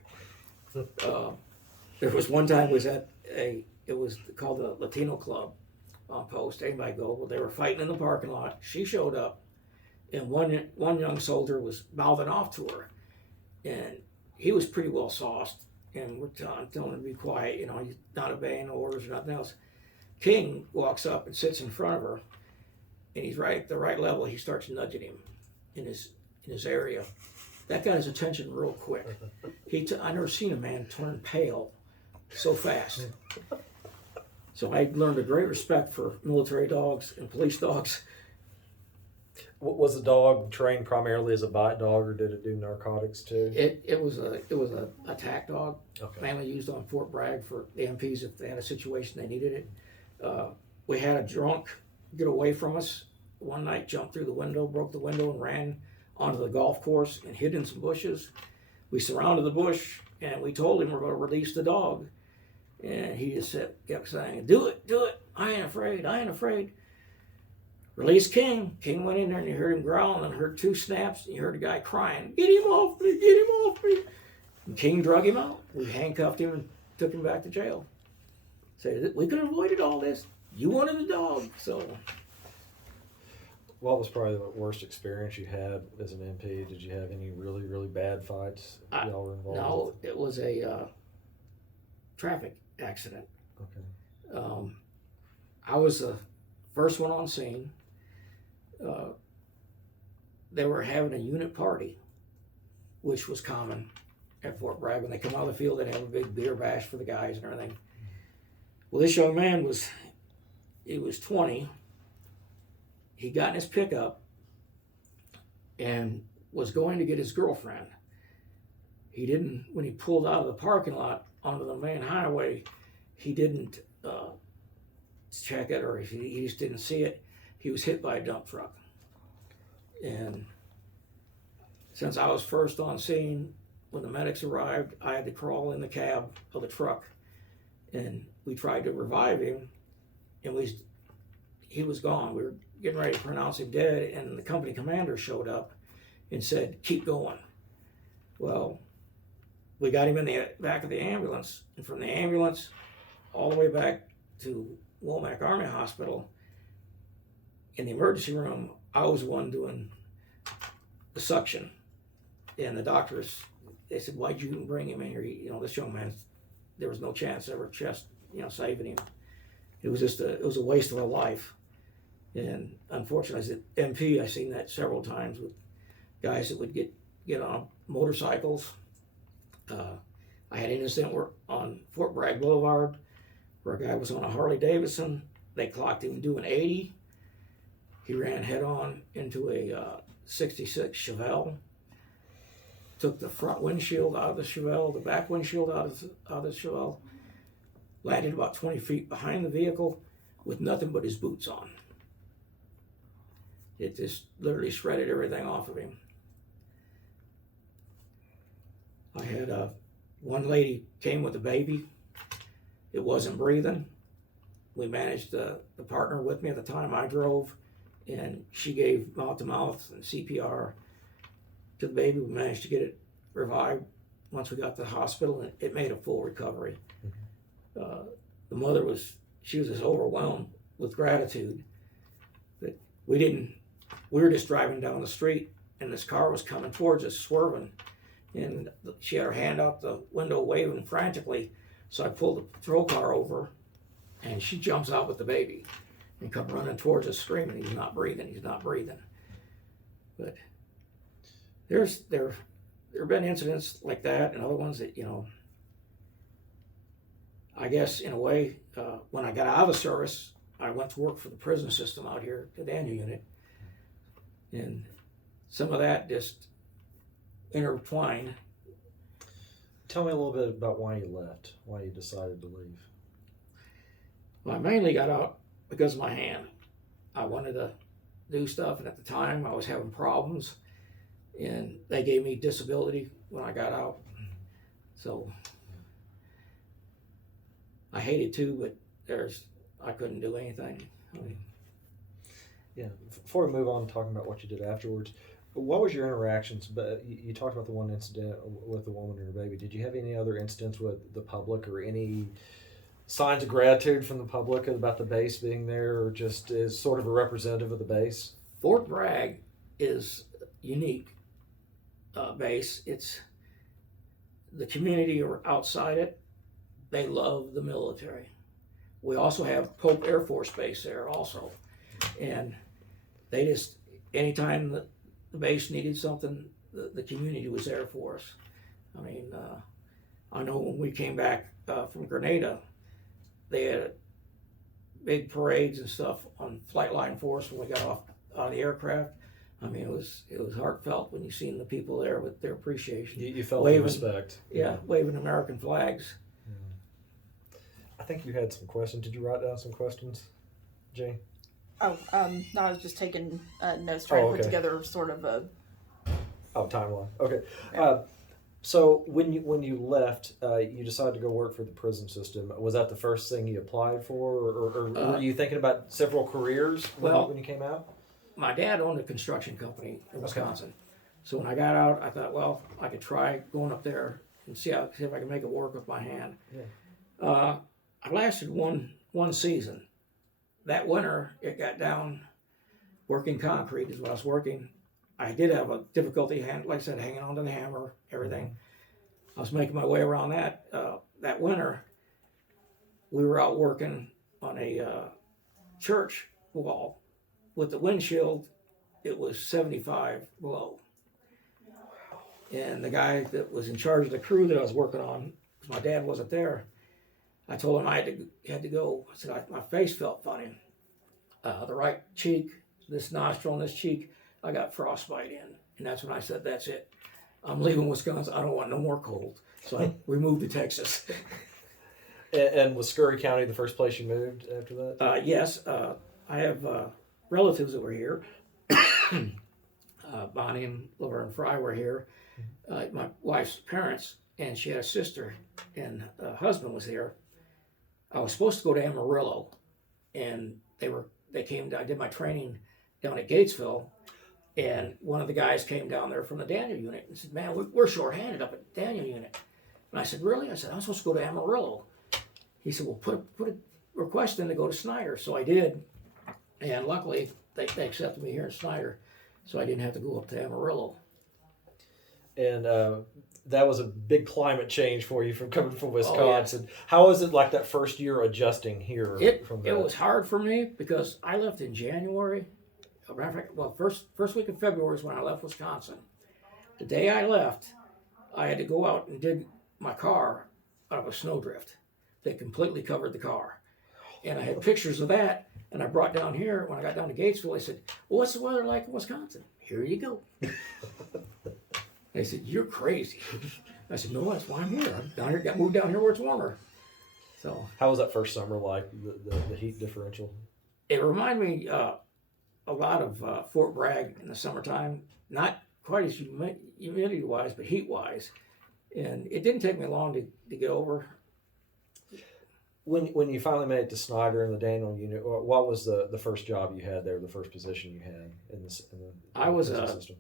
There was one time it was called the Latino Club on post. Anybody go? Well, they were fighting in the parking lot. She showed up, and one young soldier was mouthing off to her, and he was pretty well sauced, and we're telling him to be quiet, he's not obeying orders or nothing else. King walks up and sits in front of her, and he's right at the right level. He starts nudging him in his area. That got his attention real quick. I never seen a man turn pale so fast. So I learned a great respect for military dogs and police dogs. Was the dog trained primarily as a bite dog, or did it do narcotics too? It was a attack dog, Okay. mainly used on Fort Bragg for the MPs if they had a situation they needed it. We had a drunk get away from us one night, jumped through the window, broke the window, and ran onto the golf course and hid in some bushes. We surrounded the bush, and we told him we're going to release the dog, and he just kept saying, "Do it, do it! I ain't afraid, I ain't afraid." Release King. King went in there, and you heard him growling, and heard 2 snaps, and you heard a guy crying, "Get him off me, get him off me." And King drug him out. We handcuffed him and took him back to jail. Said, "We could have avoided all this. You wanted the dog." So What was probably the worst experience you had as an MP? Did you have any really, really bad fights y'all were involved no, it was a traffic accident. with? Okay. I was the first one on scene. They were having a unit party, which was common at Fort Bragg. When they come out of the field, they'd have a big beer bash for the guys and everything. Well, this young man was 20. He got in his pickup and was going to get his girlfriend. He didn't, when he pulled out of the parking lot onto the main highway, he didn't check it, or he just didn't see it. He was hit by a dump truck. And since I was first on scene, when the medics arrived, I had to crawl in the cab of the truck, and we tried to revive him, and he was gone. We were getting ready to pronounce him dead, and the company commander showed up and said, "Keep going." Well, we got him in the back of the ambulance, and from the ambulance all the way back to Womack Army Hospital, in the emergency room, I was the one doing the suction. And the doctors, they said, "Why'd you bring him in here? This young man, there was no chance of ever saving him." it was a waste of a life. And unfortunately, as an MP, I've seen that several times with guys that would get on motorcycles. I had an incident on Fort Bragg Boulevard where a guy was on a Harley Davidson. They clocked him doing 80. He ran head on into a 66 Chevelle. Took the front windshield out of the Chevelle, the back windshield out of the Chevelle. Landed about 20 feet behind the vehicle with nothing but his boots on. It just literally shredded everything off of him. I had one lady came with a baby. It wasn't breathing. We managed the partner with me at the time. I drove, and she gave mouth-to-mouth and CPR to the baby. We managed to get it revived once we got to the hospital, and it made a full recovery. The mother was just overwhelmed with gratitude that we were just driving down the street, and this car was coming towards us, swerving, and she had her hand out the window waving frantically. So I pulled the patrol car over, and she jumps out with the baby and come running towards us screaming, he's not breathing. But there have been incidents like that and other ones that, I guess in a way, when I got out of the service, I went to work for the prison system out here, the Daniel unit, and some of that just intertwined. Tell me a little bit about why you left, why you decided to leave. Well, I mainly got out because of my hand. I wanted to do stuff, and at the time I was having problems, and they gave me disability when I got out. So I hated to, but I couldn't do anything. Yeah. Before we move on talking about what you did afterwards, what was your interactions? But you talked about the one incident with the woman and her baby. Did you have any other incidents with the public or any signs of gratitude from the public about the base being there, or just as sort of a representative of the base? Fort Bragg is unique base. It's the community outside it. They love the military. We also have Pope Air Force Base there also, and they just anytime the base needed something, the community was there for us. I mean, I know when we came back from Grenada, they had big parades and stuff on flight line for us when we got off out of the aircraft. I mean, it was heartfelt when you seen the people there with their appreciation. You felt waving, the respect. Yeah, waving American flags. I think you had some questions. Did you write down some questions, Jane? Oh, no, I was just taking notes, trying to put together sort of a... Oh, timeline. Okay. Yeah. So when you left, you decided to go work for the prison system. Was that the first thing you applied for, or were you thinking about several careers when you came out? My dad owned a construction company in Wisconsin. Okay. So when I got out, I thought, well, I could try going up there and see if I can make it work with my hand. Yeah. I lasted one season. That winter, it got down working concrete is what I was working. I did have a difficulty, like I said, hanging onto the hammer, everything. I was making my way around that. That winter, we were out working on a church wall. With the windshield, it was 75 below. And the guy that was in charge of the crew that I was working on, because my dad wasn't there, I told him I had to go. I said, my face felt funny. The right cheek, this nostril and this cheek, I got frostbite in. And that's when I said, that's it. I'm leaving Wisconsin. I don't want no more cold. So we moved to Texas. And was Scurry County the first place you moved after that? Yes. I have relatives that were here. Bonnie and Laverne Fry were here. My wife's parents, and she had a sister, and husband was here. I was supposed to go to Amarillo, and they came. I did my training down at Gatesville, and one of the guys came down there from the Daniel unit and said, "Man, we're shorthanded up at the Daniel unit." And I said, "Really?" I said, "I'm supposed to go to Amarillo." He said, "Well, put a request in to go to Snyder." So I did, and luckily they accepted me here in Snyder, so I didn't have to go up to Amarillo. And that was a big climate change for you from coming from Wisconsin. Oh, yeah. How was it like that first year adjusting here? It From it that? was hard for me because I left in January. As a matter of fact, well, first week of February is when I left Wisconsin. The day I left, I had to go out and dig my car out of a snowdrift that completely covered the car. And I had pictures of that, and I brought down here. When I got down to Gatesville, I said, well, what's the weather like in Wisconsin? Here you go. They said, you're crazy. I said, no, that's why I'm here. I'm down here, got moved down here where it's warmer. So How was that first summer like, the heat differential? it reminded me a lot of Fort Bragg in the summertime. Not quite as humidity-wise, but heat-wise. And it didn't take me long to get over. When you finally made it to Snyder and the Daniel unit, what was the first job you had there, the first position you had in the I was prison a system?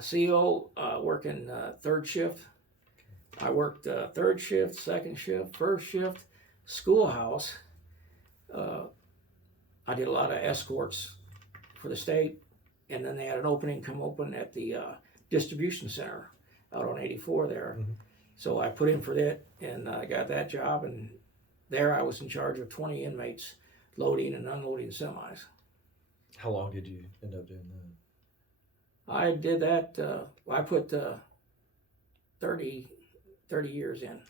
CO working third shift. I worked third shift, second shift, first shift, schoolhouse. I did a lot of escorts for the state, and then they had an opening come open at the distribution center out on 84 there. Mm-hmm. So I put in for that, and I got that job, and there I was in charge of 20 inmates loading and unloading semis. How long did you end up doing that? I did that, I put 30 years in.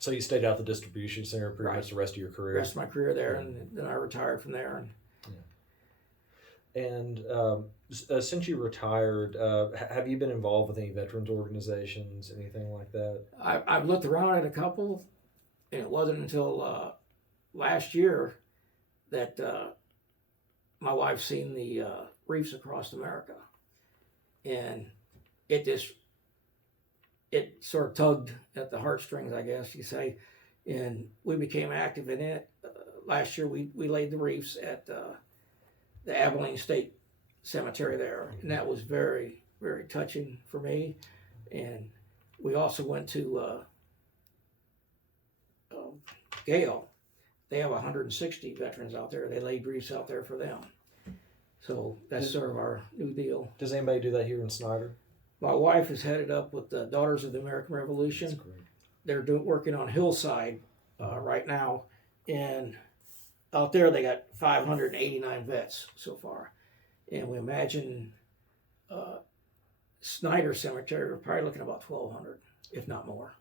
So you stayed out the distribution center pretty much the rest of your career? Rest of my career there, and then I retired from there. And since you retired, have you been involved with any veterans organizations, anything like that? I've looked around at a couple, and it wasn't until last year that my wife seen the Reefs Across America, and it sort of tugged at the heartstrings, I guess you say, and we became active in it. Last year we laid the reefs at the Abilene State Cemetery there, and that was very, very touching for me. And we also went to Gale. They have 160 veterans out there. They laid reefs out there for them. So that's sort of our new deal. Does anybody do that here in Snyder? My wife is headed up with the Daughters of the American Revolution. That's great. They're working on Hillside right now, and out there they got 589 vets so far. And we imagine Snyder Cemetery, we're probably looking at about 1,200, if not more.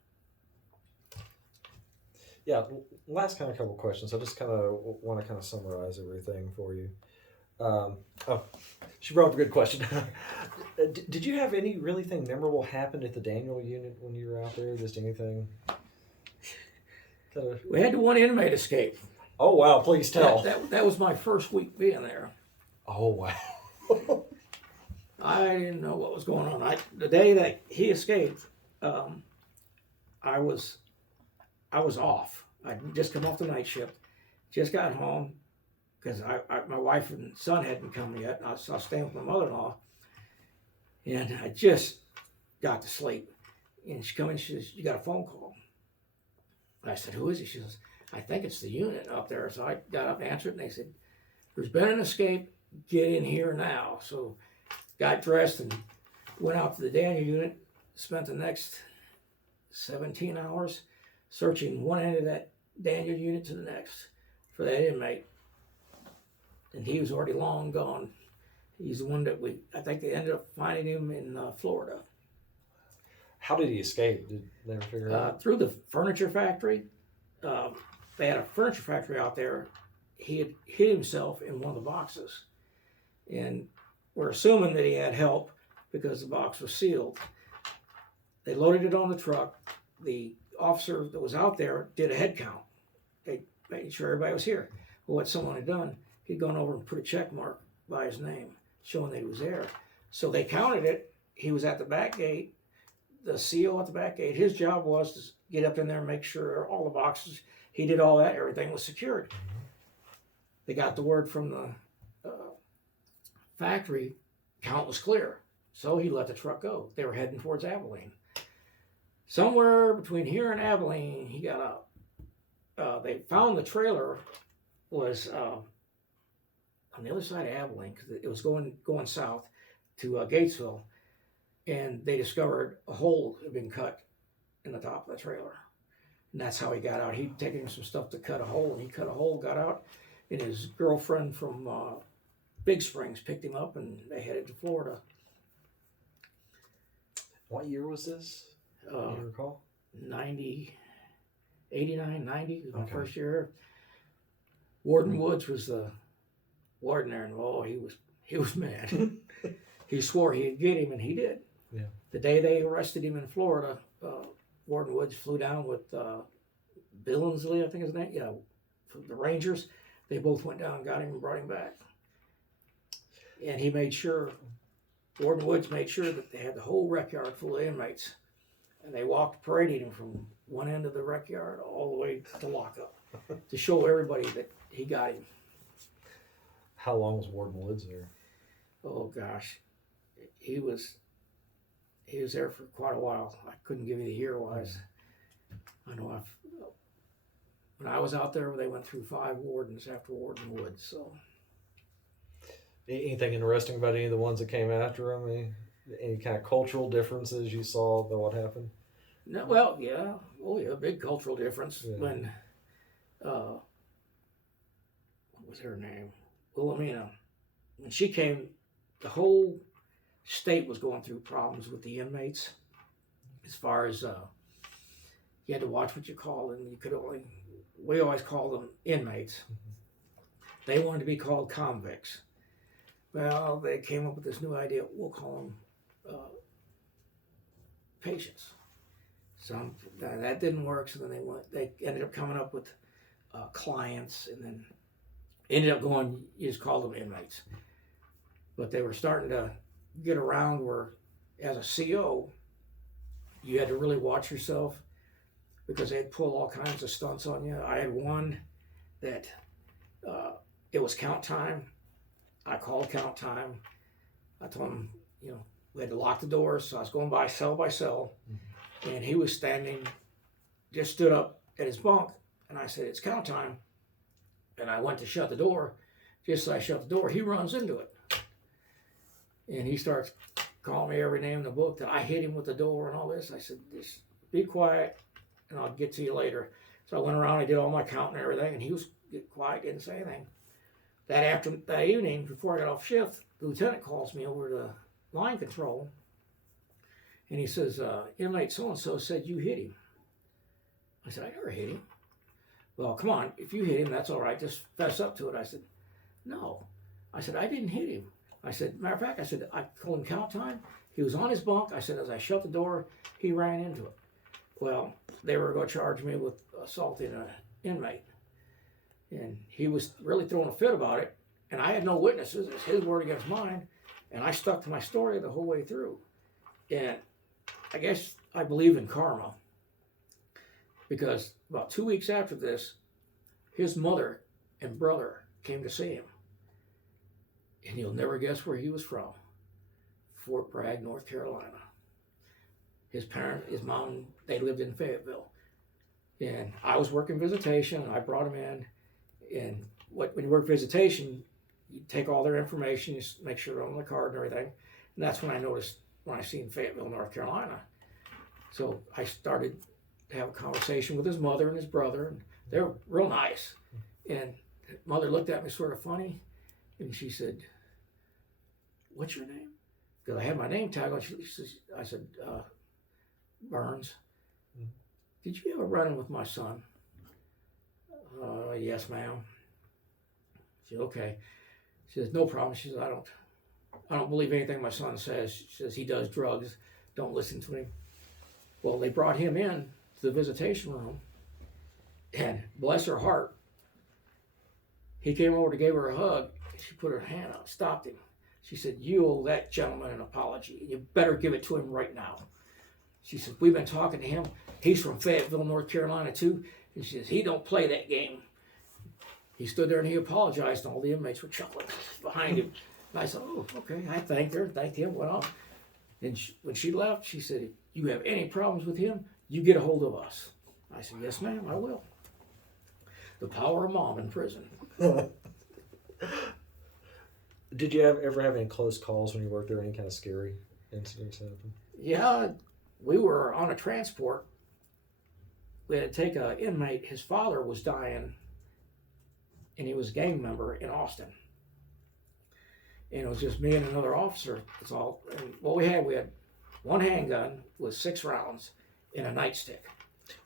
Yeah, last kind of couple questions. I just kind of want to kind of summarize everything for you. She brought up a good question. Did you have anything memorable happen at the Daniel unit when you were out there? Just anything? We had the one inmate escape. Oh wow! Please tell. That was my first week being there. Oh wow! I didn't know what was going on. The day that he escaped, I was off. I'd just come off the night shift, just got home because my wife and son hadn't come yet. I was staying with my mother-in-law, and I just got to sleep. And she come in, she says, "You got a phone call." I said, "Who is it?" She says, "I think it's the unit up there." So I got up, answered, and they said, "There's been an escape. Get in here now." So got dressed and went out to the Daniel unit, spent the next 17 hours searching one end of that Daniel unit to the next for that inmate. And he was already long gone. He's the one that I think they ended up finding him in Florida. How did he escape? Did they ever figure it out? Through the furniture factory. They had a furniture factory out there. He had hid himself in one of the boxes. And we're assuming that he had help because the box was sealed. They loaded it on the truck. The officer that was out there did a head count. They made sure everybody was here. Well, what someone had done, he'd gone over and put a check mark by his name, showing that he was there. So they counted it. He was at the back gate. The CO at the back gate, his job was to get up in there and make sure all the boxes, he did all that, everything was secured. They got the word from the factory, count was clear. So he let the truck go. They were heading towards Abilene. Somewhere between here and Abilene, he got out. They found the trailer was on the other side of Abilene because it was going south to Gatesville. and they discovered a hole had been cut in the top of the trailer. And that's how he got out. He'd taken him some stuff to cut a hole, and he cut a hole, got out, and his girlfriend from Big Springs picked him up, and they headed to Florida. What year was this? Do you recall? 89, 90 was my Okay. first year. Warden Woods was the warden there, and he was mad. He swore he'd get him, and he did. Yeah. The day they arrested him in Florida, Warden Woods flew down with Billingsley, I think his name. Yeah, from the Rangers. They both went down, got him, and brought him back. And he made sure, Warden Woods made sure that they had the whole rec yard full of inmates. And they walked parading him from one end of the rec yard all the way to lockup to show everybody that he got him. How long was Warden Woods there? Oh gosh, he was there for quite a while. I couldn't give you the year wise. I know when I was out there, they went through 5 wardens after Warden Woods. So Anything interesting about any of the ones that came after him? Any kind of cultural differences you saw about what happened? no, well, yeah, oh yeah, big cultural difference Yeah. when what was her name? Wilhelmina. When she came, the whole state was going through problems with the inmates. As far as you had to watch what you called them. We always called them inmates. They wanted to be called convicts. Well, they came up with this new idea. We'll call them patients. That didn't work. So then they ended up coming up with clients, and then ended up going. You just called them inmates. But they were starting to get around where, as a CO, you had to really watch yourself because they'd pull all kinds of stunts on you. I had one that it was count time. I called count time. I told him, we had to lock the doors, so I was going by cell, and he was just stood up at his bunk, and I said, it's count time. And I went to shut the door. Just as I shut the door, he runs into it. And he starts calling me every name in the book that I hit him with the door and all this. I said, just be quiet, and I'll get to you later. So I went around, I did all my counting and everything, and he was quiet, didn't say anything. That evening, before I got off shift, the lieutenant calls me over to line control, and he says, inmate so-and-so said you hit him. I said, I never hit him. Well, come on, if you hit him, that's all right, just fess up to it. I said, no. I said, I didn't hit him. I said, matter of fact, I told him count time. He was on his bunk. I said, as I shut the door, he ran into it. Well, they were going to charge me with assaulting an inmate. And he was really throwing a fit about it. And I had no witnesses. It's his word against mine. And I stuck to my story the whole way through. And I guess I believe in karma. Because about 2 weeks after this, his mother and brother came to see him. And you'll never guess where he was from. Fort Bragg, North Carolina. His mom, they lived in Fayetteville. And I was working visitation, and I brought him in. And when you work visitation, you take all their information, you make sure they're on the card and everything. And that's when I seen Fayetteville, North Carolina. So I started to have a conversation with his mother and his brother, and they're real nice. And mother looked at me sort of funny, and she said, what's your name? Because I had my name tag on. I said, Burns. Did you ever run in with my son? Yes, ma'am. She said, okay. She says, no problem. She says, I don't believe anything my son says. She says, he does drugs. Don't listen to him. Well, they brought him in to the visitation room, and bless her heart, he came over to give her a hug. She put her hand out, stopped him. She said, you owe that gentleman an apology. You better give it to him right now. She said, we've been talking to him. He's from Fayetteville, North Carolina, too. And she says, he don't play that game. He stood there and he apologized, and all the inmates were chuckling behind him. And I said, oh, okay. I thanked her, thanked him, went on. And when she left, she said, if you have any problems with him, you get a hold of us. I said, yes, ma'am, I will. The power of mom in prison. Did you ever have any close calls when you worked there? Any kind of scary incidents happen? Yeah, we were on a transport. We had to take an inmate. His father was dying, and he was a gang member in Austin. And it was just me and another officer. That's all. And what we had one handgun with 6 rounds and a nightstick.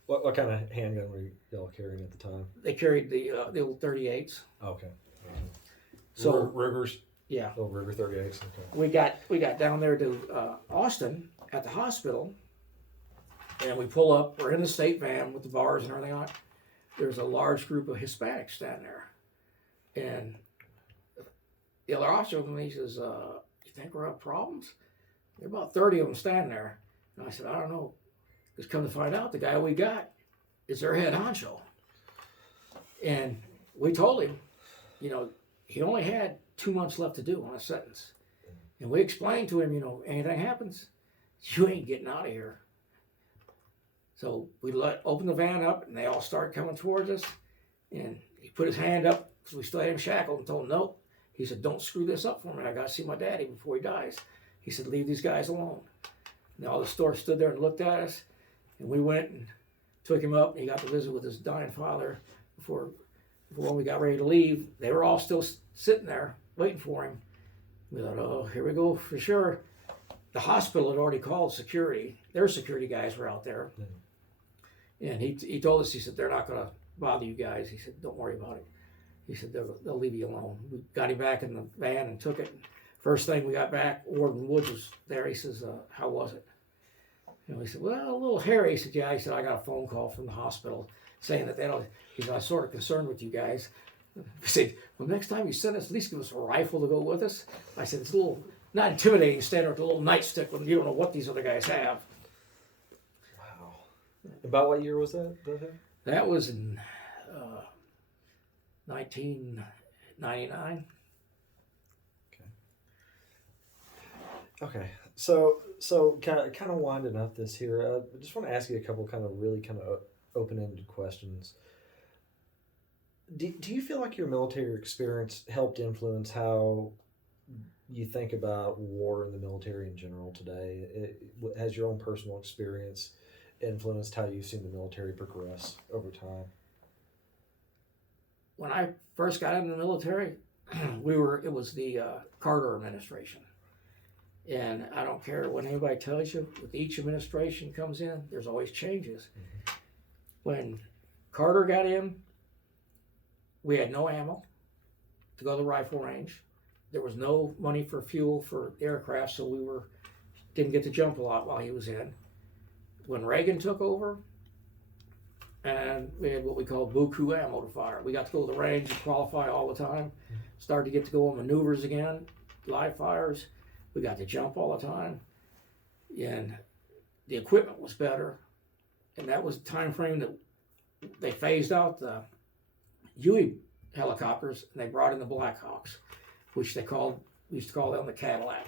What kind of handgun were y'all carrying at the time? They carried the old 38s. Okay. So Rugers. yeah, Oh, Ruger 38s. Okay. we got down there to Austin at the hospital, and we pull up. We're in the state van with the bars and everything on it. There's a large group of Hispanics standing there, and the other officer with me, he says, "You think we're having problems?" There are about 30 of them standing there, and I said, "I don't know." Because come to find out, the guy we got is their head honcho, and we told him, he only had 2 months left to do on a sentence. And we explained to him, anything happens, you ain't getting out of here. So we open the van up, and they all start coming towards us. And he put his hand up, because we still had him shackled, and told him, "Nope." He said, "Don't screw this up for me. I got to see my daddy before he dies." He said, "Leave these guys alone." And all the store stood there and looked at us. And we went and took him up, and he got to visit with his dying father before when we got ready to leave. They were all still sitting there waiting for him. We thought, oh, here we go for sure. The hospital had already called security. Their security guys were out there. Yeah. And he told us, he said, "They're not going to bother you guys." He said, "Don't worry about it." He said, they'll leave you alone." We got him back in the van and took it. First thing we got back, Warden Woods was there. He says, "How was it?" And we said, "Well, a little hairy." He said, "Yeah." He said, "I got a phone call from the hospital saying that they don't." He said, "I'm sort of concerned with you guys." I said, "Well, next time you send us, at least give us a rifle to go with us." I said, "It's a little not intimidating standing with a little nightstick when you don't know what these other guys have." Wow. About what year was that? That was in 1999. Okay. So kind of winding up this here. I just want to ask you a couple kind of open-ended questions. Do you feel like your military experience helped influence how you think about war in the military in general today? Has your own personal experience influenced how you've seen the military progress over time? When I first got into the military, it was the Carter administration. And I don't care what anybody tells you, with each administration comes in, there's always changes. Mm-hmm. When Carter got in, we had no ammo to go to the rifle range. There was no money for fuel for aircraft, so we didn't get to jump a lot while he was in. When Reagan took over, and we had what we called buku ammo to fire. We got to go to the range and qualify all the time. Started to get to go on maneuvers again, live fires. We got to jump all the time, and the equipment was better. And that was the time frame that they phased out the Huey helicopters, and they brought in the Blackhawks, which we used to call them the Cadillac.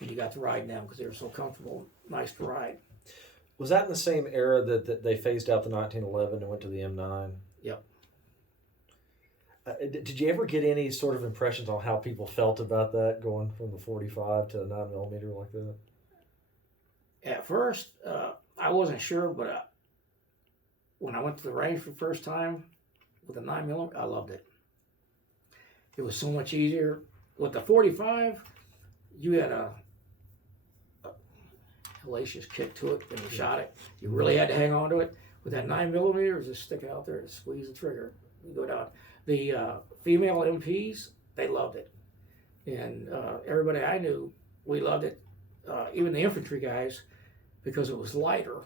And you got to ride in them because they were so comfortable, nice to ride. Was that in the same era that they phased out the 1911 and went to the M9? Yep. Did you ever get any sort of impressions on how people felt about that, going from the 45 to a 9mm like that? At first, I wasn't sure, but when I went to the range for the first time with a 9mm, I loved it. It was so much easier. With the 45, you had a hellacious kick to it when you shot it. You really had to hang on to it. With that 9mm, just stick it out there and squeeze the trigger. You go down. The female MPs, they loved it. And everybody I knew, we loved it. Even the infantry guys, because it was lighter,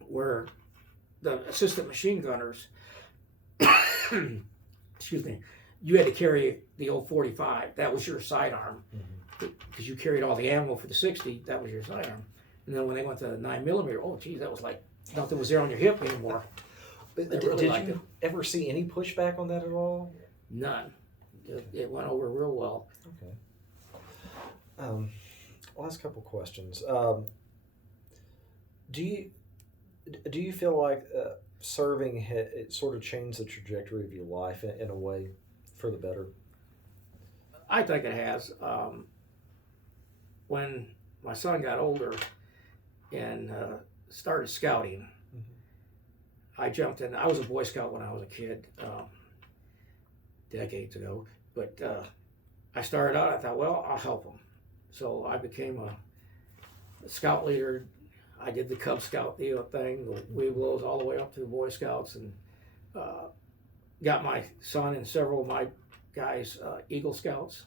where the assistant machine gunners, excuse me, you had to carry the old 45. That was your sidearm. Because you carried all the ammo for the 60, that was your sidearm. And then when they went to the 9mm, oh geez, that was like nothing was there on your hip anymore. Did you ever see any pushback on that at all? None. It went over real well. Okay. Last couple questions. Do you feel like serving it sort of changed the trajectory of your life in a way for the better? I think it has. When my son got older and started scouting, I jumped in. I was a Boy Scout when I was a kid, decades ago. But I started out, I thought, well, I'll help them. So I became a scout leader. I did the Cub Scout thing, the Weeblos, all the way up to the Boy Scouts, and got my son and several of my guys Eagle Scouts.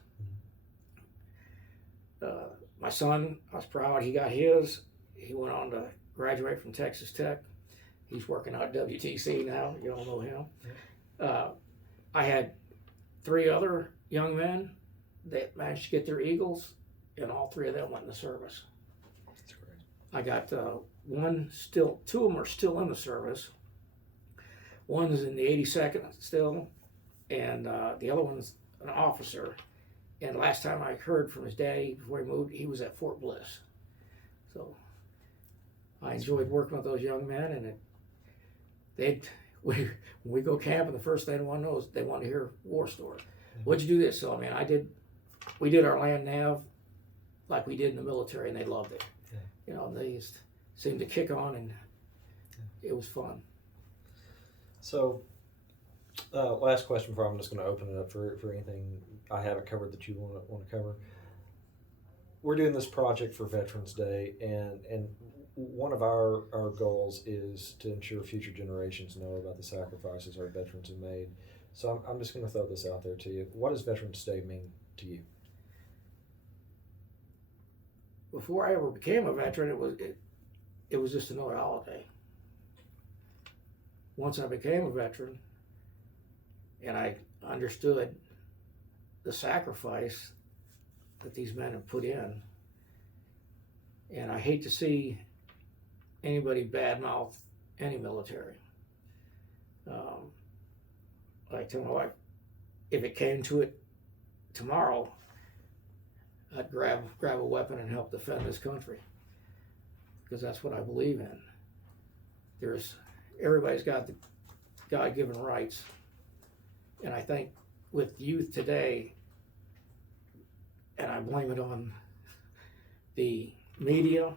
My son, I was proud, he got his. He went on to graduate from Texas Tech. He's working out at WTC now. You all know him. I had 3 other young men that managed to get their Eagles, and all 3 of them went in the service. That's great. I got 2 of them are still in the service. One's in the 82nd still, and the other one's an officer. And last time I heard from his daddy before he moved, he was at Fort Bliss. So I enjoyed working with those young men, and when we go camping, the first thing they want to know is they want to hear war stories. What'd you do this? So I mean, we did our land nav like we did in the military, and they loved it. Yeah. You know, and they just seemed to kick on, and it was fun. So, last question before I'm just going to open it up for anything I haven't covered that you want to cover. We're doing this project for Veterans Day, and one of our goals is to ensure future generations know about the sacrifices our veterans have made. So I'm just going to throw this out there to you. What does Veterans Day mean to you? Before I ever became a veteran, it was just another holiday. Once I became a veteran, and I understood the sacrifice that these men have put in, and I hate to see anybody badmouth any military. I tell my wife, if it came to it tomorrow, I'd grab a weapon and help defend this country, because that's what I believe in. Everybody's got the God-given rights, and I think with youth today, and I blame it on the media,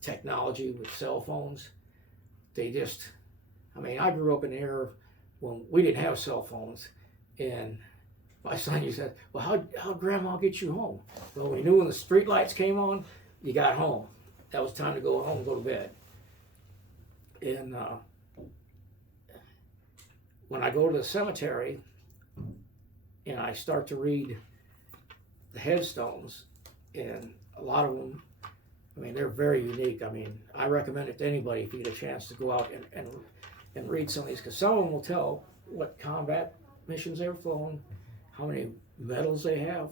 technology with cell phones, I grew up in an era when we didn't have cell phones, and my son used to say, well, how'd grandma get you home? Well, we knew when the street lights came on, you got home. That was time to go home and go to bed. And when I go to the cemetery and I start to read the headstones, and a lot of them, they're very unique. I recommend it to anybody if you get a chance to go out and read some of these, because some of them will tell what combat missions they've flown, how many medals they have.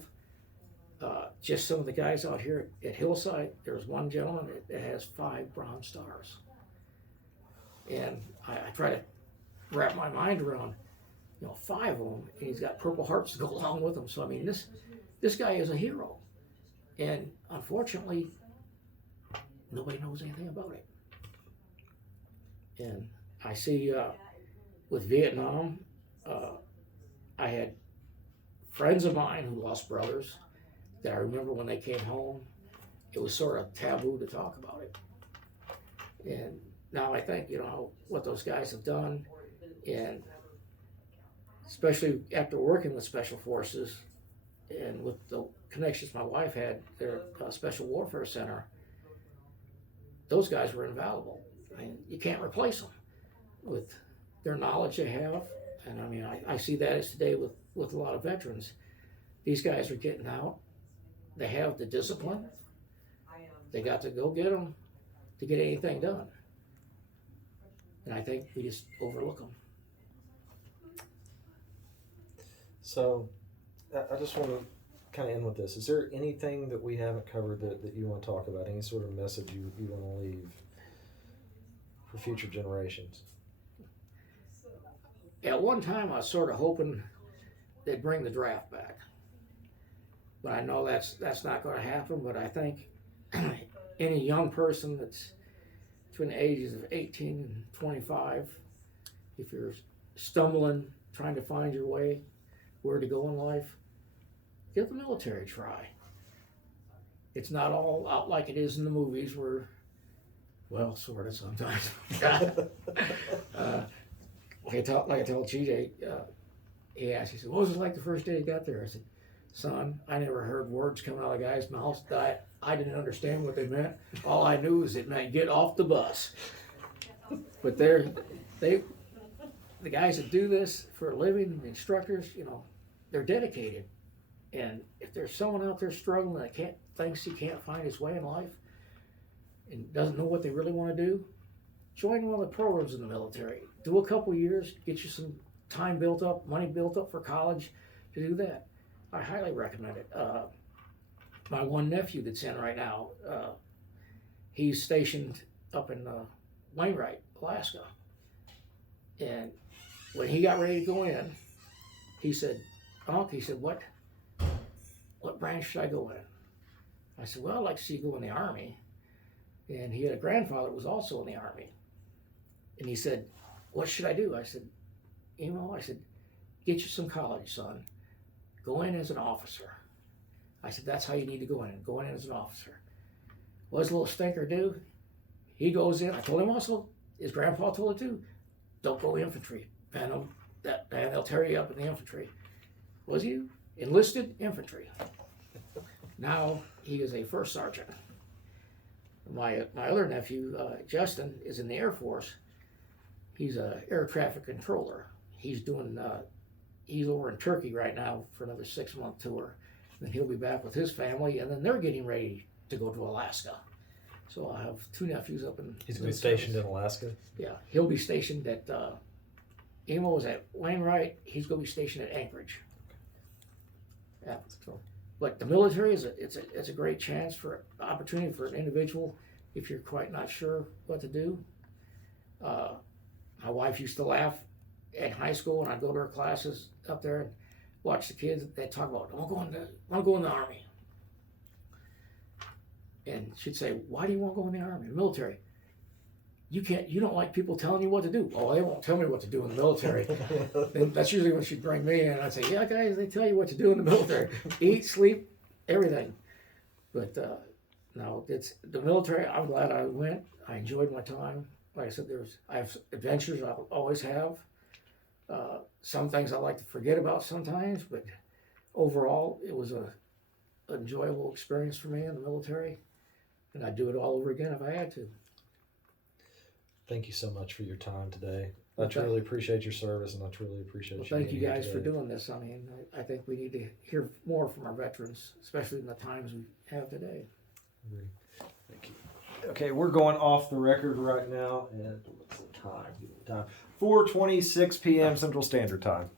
Just some of the guys out here at Hillside, there's one gentleman that has 5 Bronze Stars. And I try to wrap my mind around, 5 of them, and he's got Purple Hearts to go along with them. So this guy is a hero, and unfortunately, nobody knows anything about it. And I see with Vietnam, I had friends of mine who lost brothers that I remember when they came home, it was sort of taboo to talk about it. And now I think, what those guys have done, and especially after working with Special Forces and with the connections my wife had, their Special Warfare Center, those guys were invaluable. You can't replace them with their knowledge they have. And I see that as today with a lot of veterans. These guys are getting out. They have the discipline. They got to go get them to get anything done. And I think we just overlook them. So I just want to kind of end with this. Is there anything that we haven't covered that you want to talk about? Any sort of message you want to leave for future generations? At one time, I was sort of hoping they'd bring the draft back. But I know that's not going to happen. But I think any young person that's between the ages of 18 and 25, if you're stumbling, trying to find your way, where to go in life, give the military a try. It's not all out like it is in the movies where, well, sort of sometimes. Like I told GJ, he asked, he said, what was it like the first day you got there? I said, son, I never heard words coming out of the guy's mouth that I didn't understand what they meant. All I knew is it meant get off the bus. But the guys that do this for a living, the instructors, you know, they're dedicated. And if there's someone out there struggling that thinks he can't find his way in life and doesn't know what they really want to do, join one of the programs in the military. Do a couple years, get you some time built up, money built up for college to do that. I highly recommend it. My one nephew that's in right now, he's stationed up in Wainwright, Alaska. And when he got ready to go in, he said, Unc, he said, what branch should I go in? I said, well, I'd like to see you go in the Army. And he had a grandfather that was also in the Army. And he said, what should I do? I said, I said, get you some college, son. Go in as an officer. I said, that's how you need to go in as an officer. What does a little stinker do? He goes in, I told him also, his grandpa told him too, don't go infantry. And they'll tear you up in the infantry. Was he enlisted infantry? Now he is a first sergeant. My other nephew, Justin, is in the Air Force. He's an air traffic controller. He's over in Turkey right now for another 6-month tour. Then he'll be back with his family, and then they're getting ready to go to Alaska. So I have 2 nephews up in. He's going to be stationed in Alaska? Yeah, he'll be stationed at, Emo is at Wainwright. He's going to be stationed at Anchorage. Yeah. But the military it's a great chance for opportunity for an individual if you're quite not sure what to do. My wife used to laugh in high school when I'd go to her classes up there and watch the kids. They'd talk about, I want to go in the Army. And she'd say, why do you want to go in the Army, the military? You don't like people telling you what to do. Oh, they won't tell me what to do in the military. And that's usually when she'd bring me in. I'd say, yeah, guys, they tell you what to do in the military. Eat, sleep, everything. But no, it's the military. I'm glad I went. I enjoyed my time. Like I said, I have adventures I always have. Some things I like to forget about sometimes, but overall, it was an enjoyable experience for me in the military. And I'd do it all over again if I had to. Thank you so much for your time today. I truly appreciate your service, and I truly appreciate you. Thank you guys for doing this. I mean, I think we need to hear more from our veterans, especially in the times we have today. Thank you. Okay, we're going off the record right now, and what's the time? 4:26 p.m. Central Standard Time.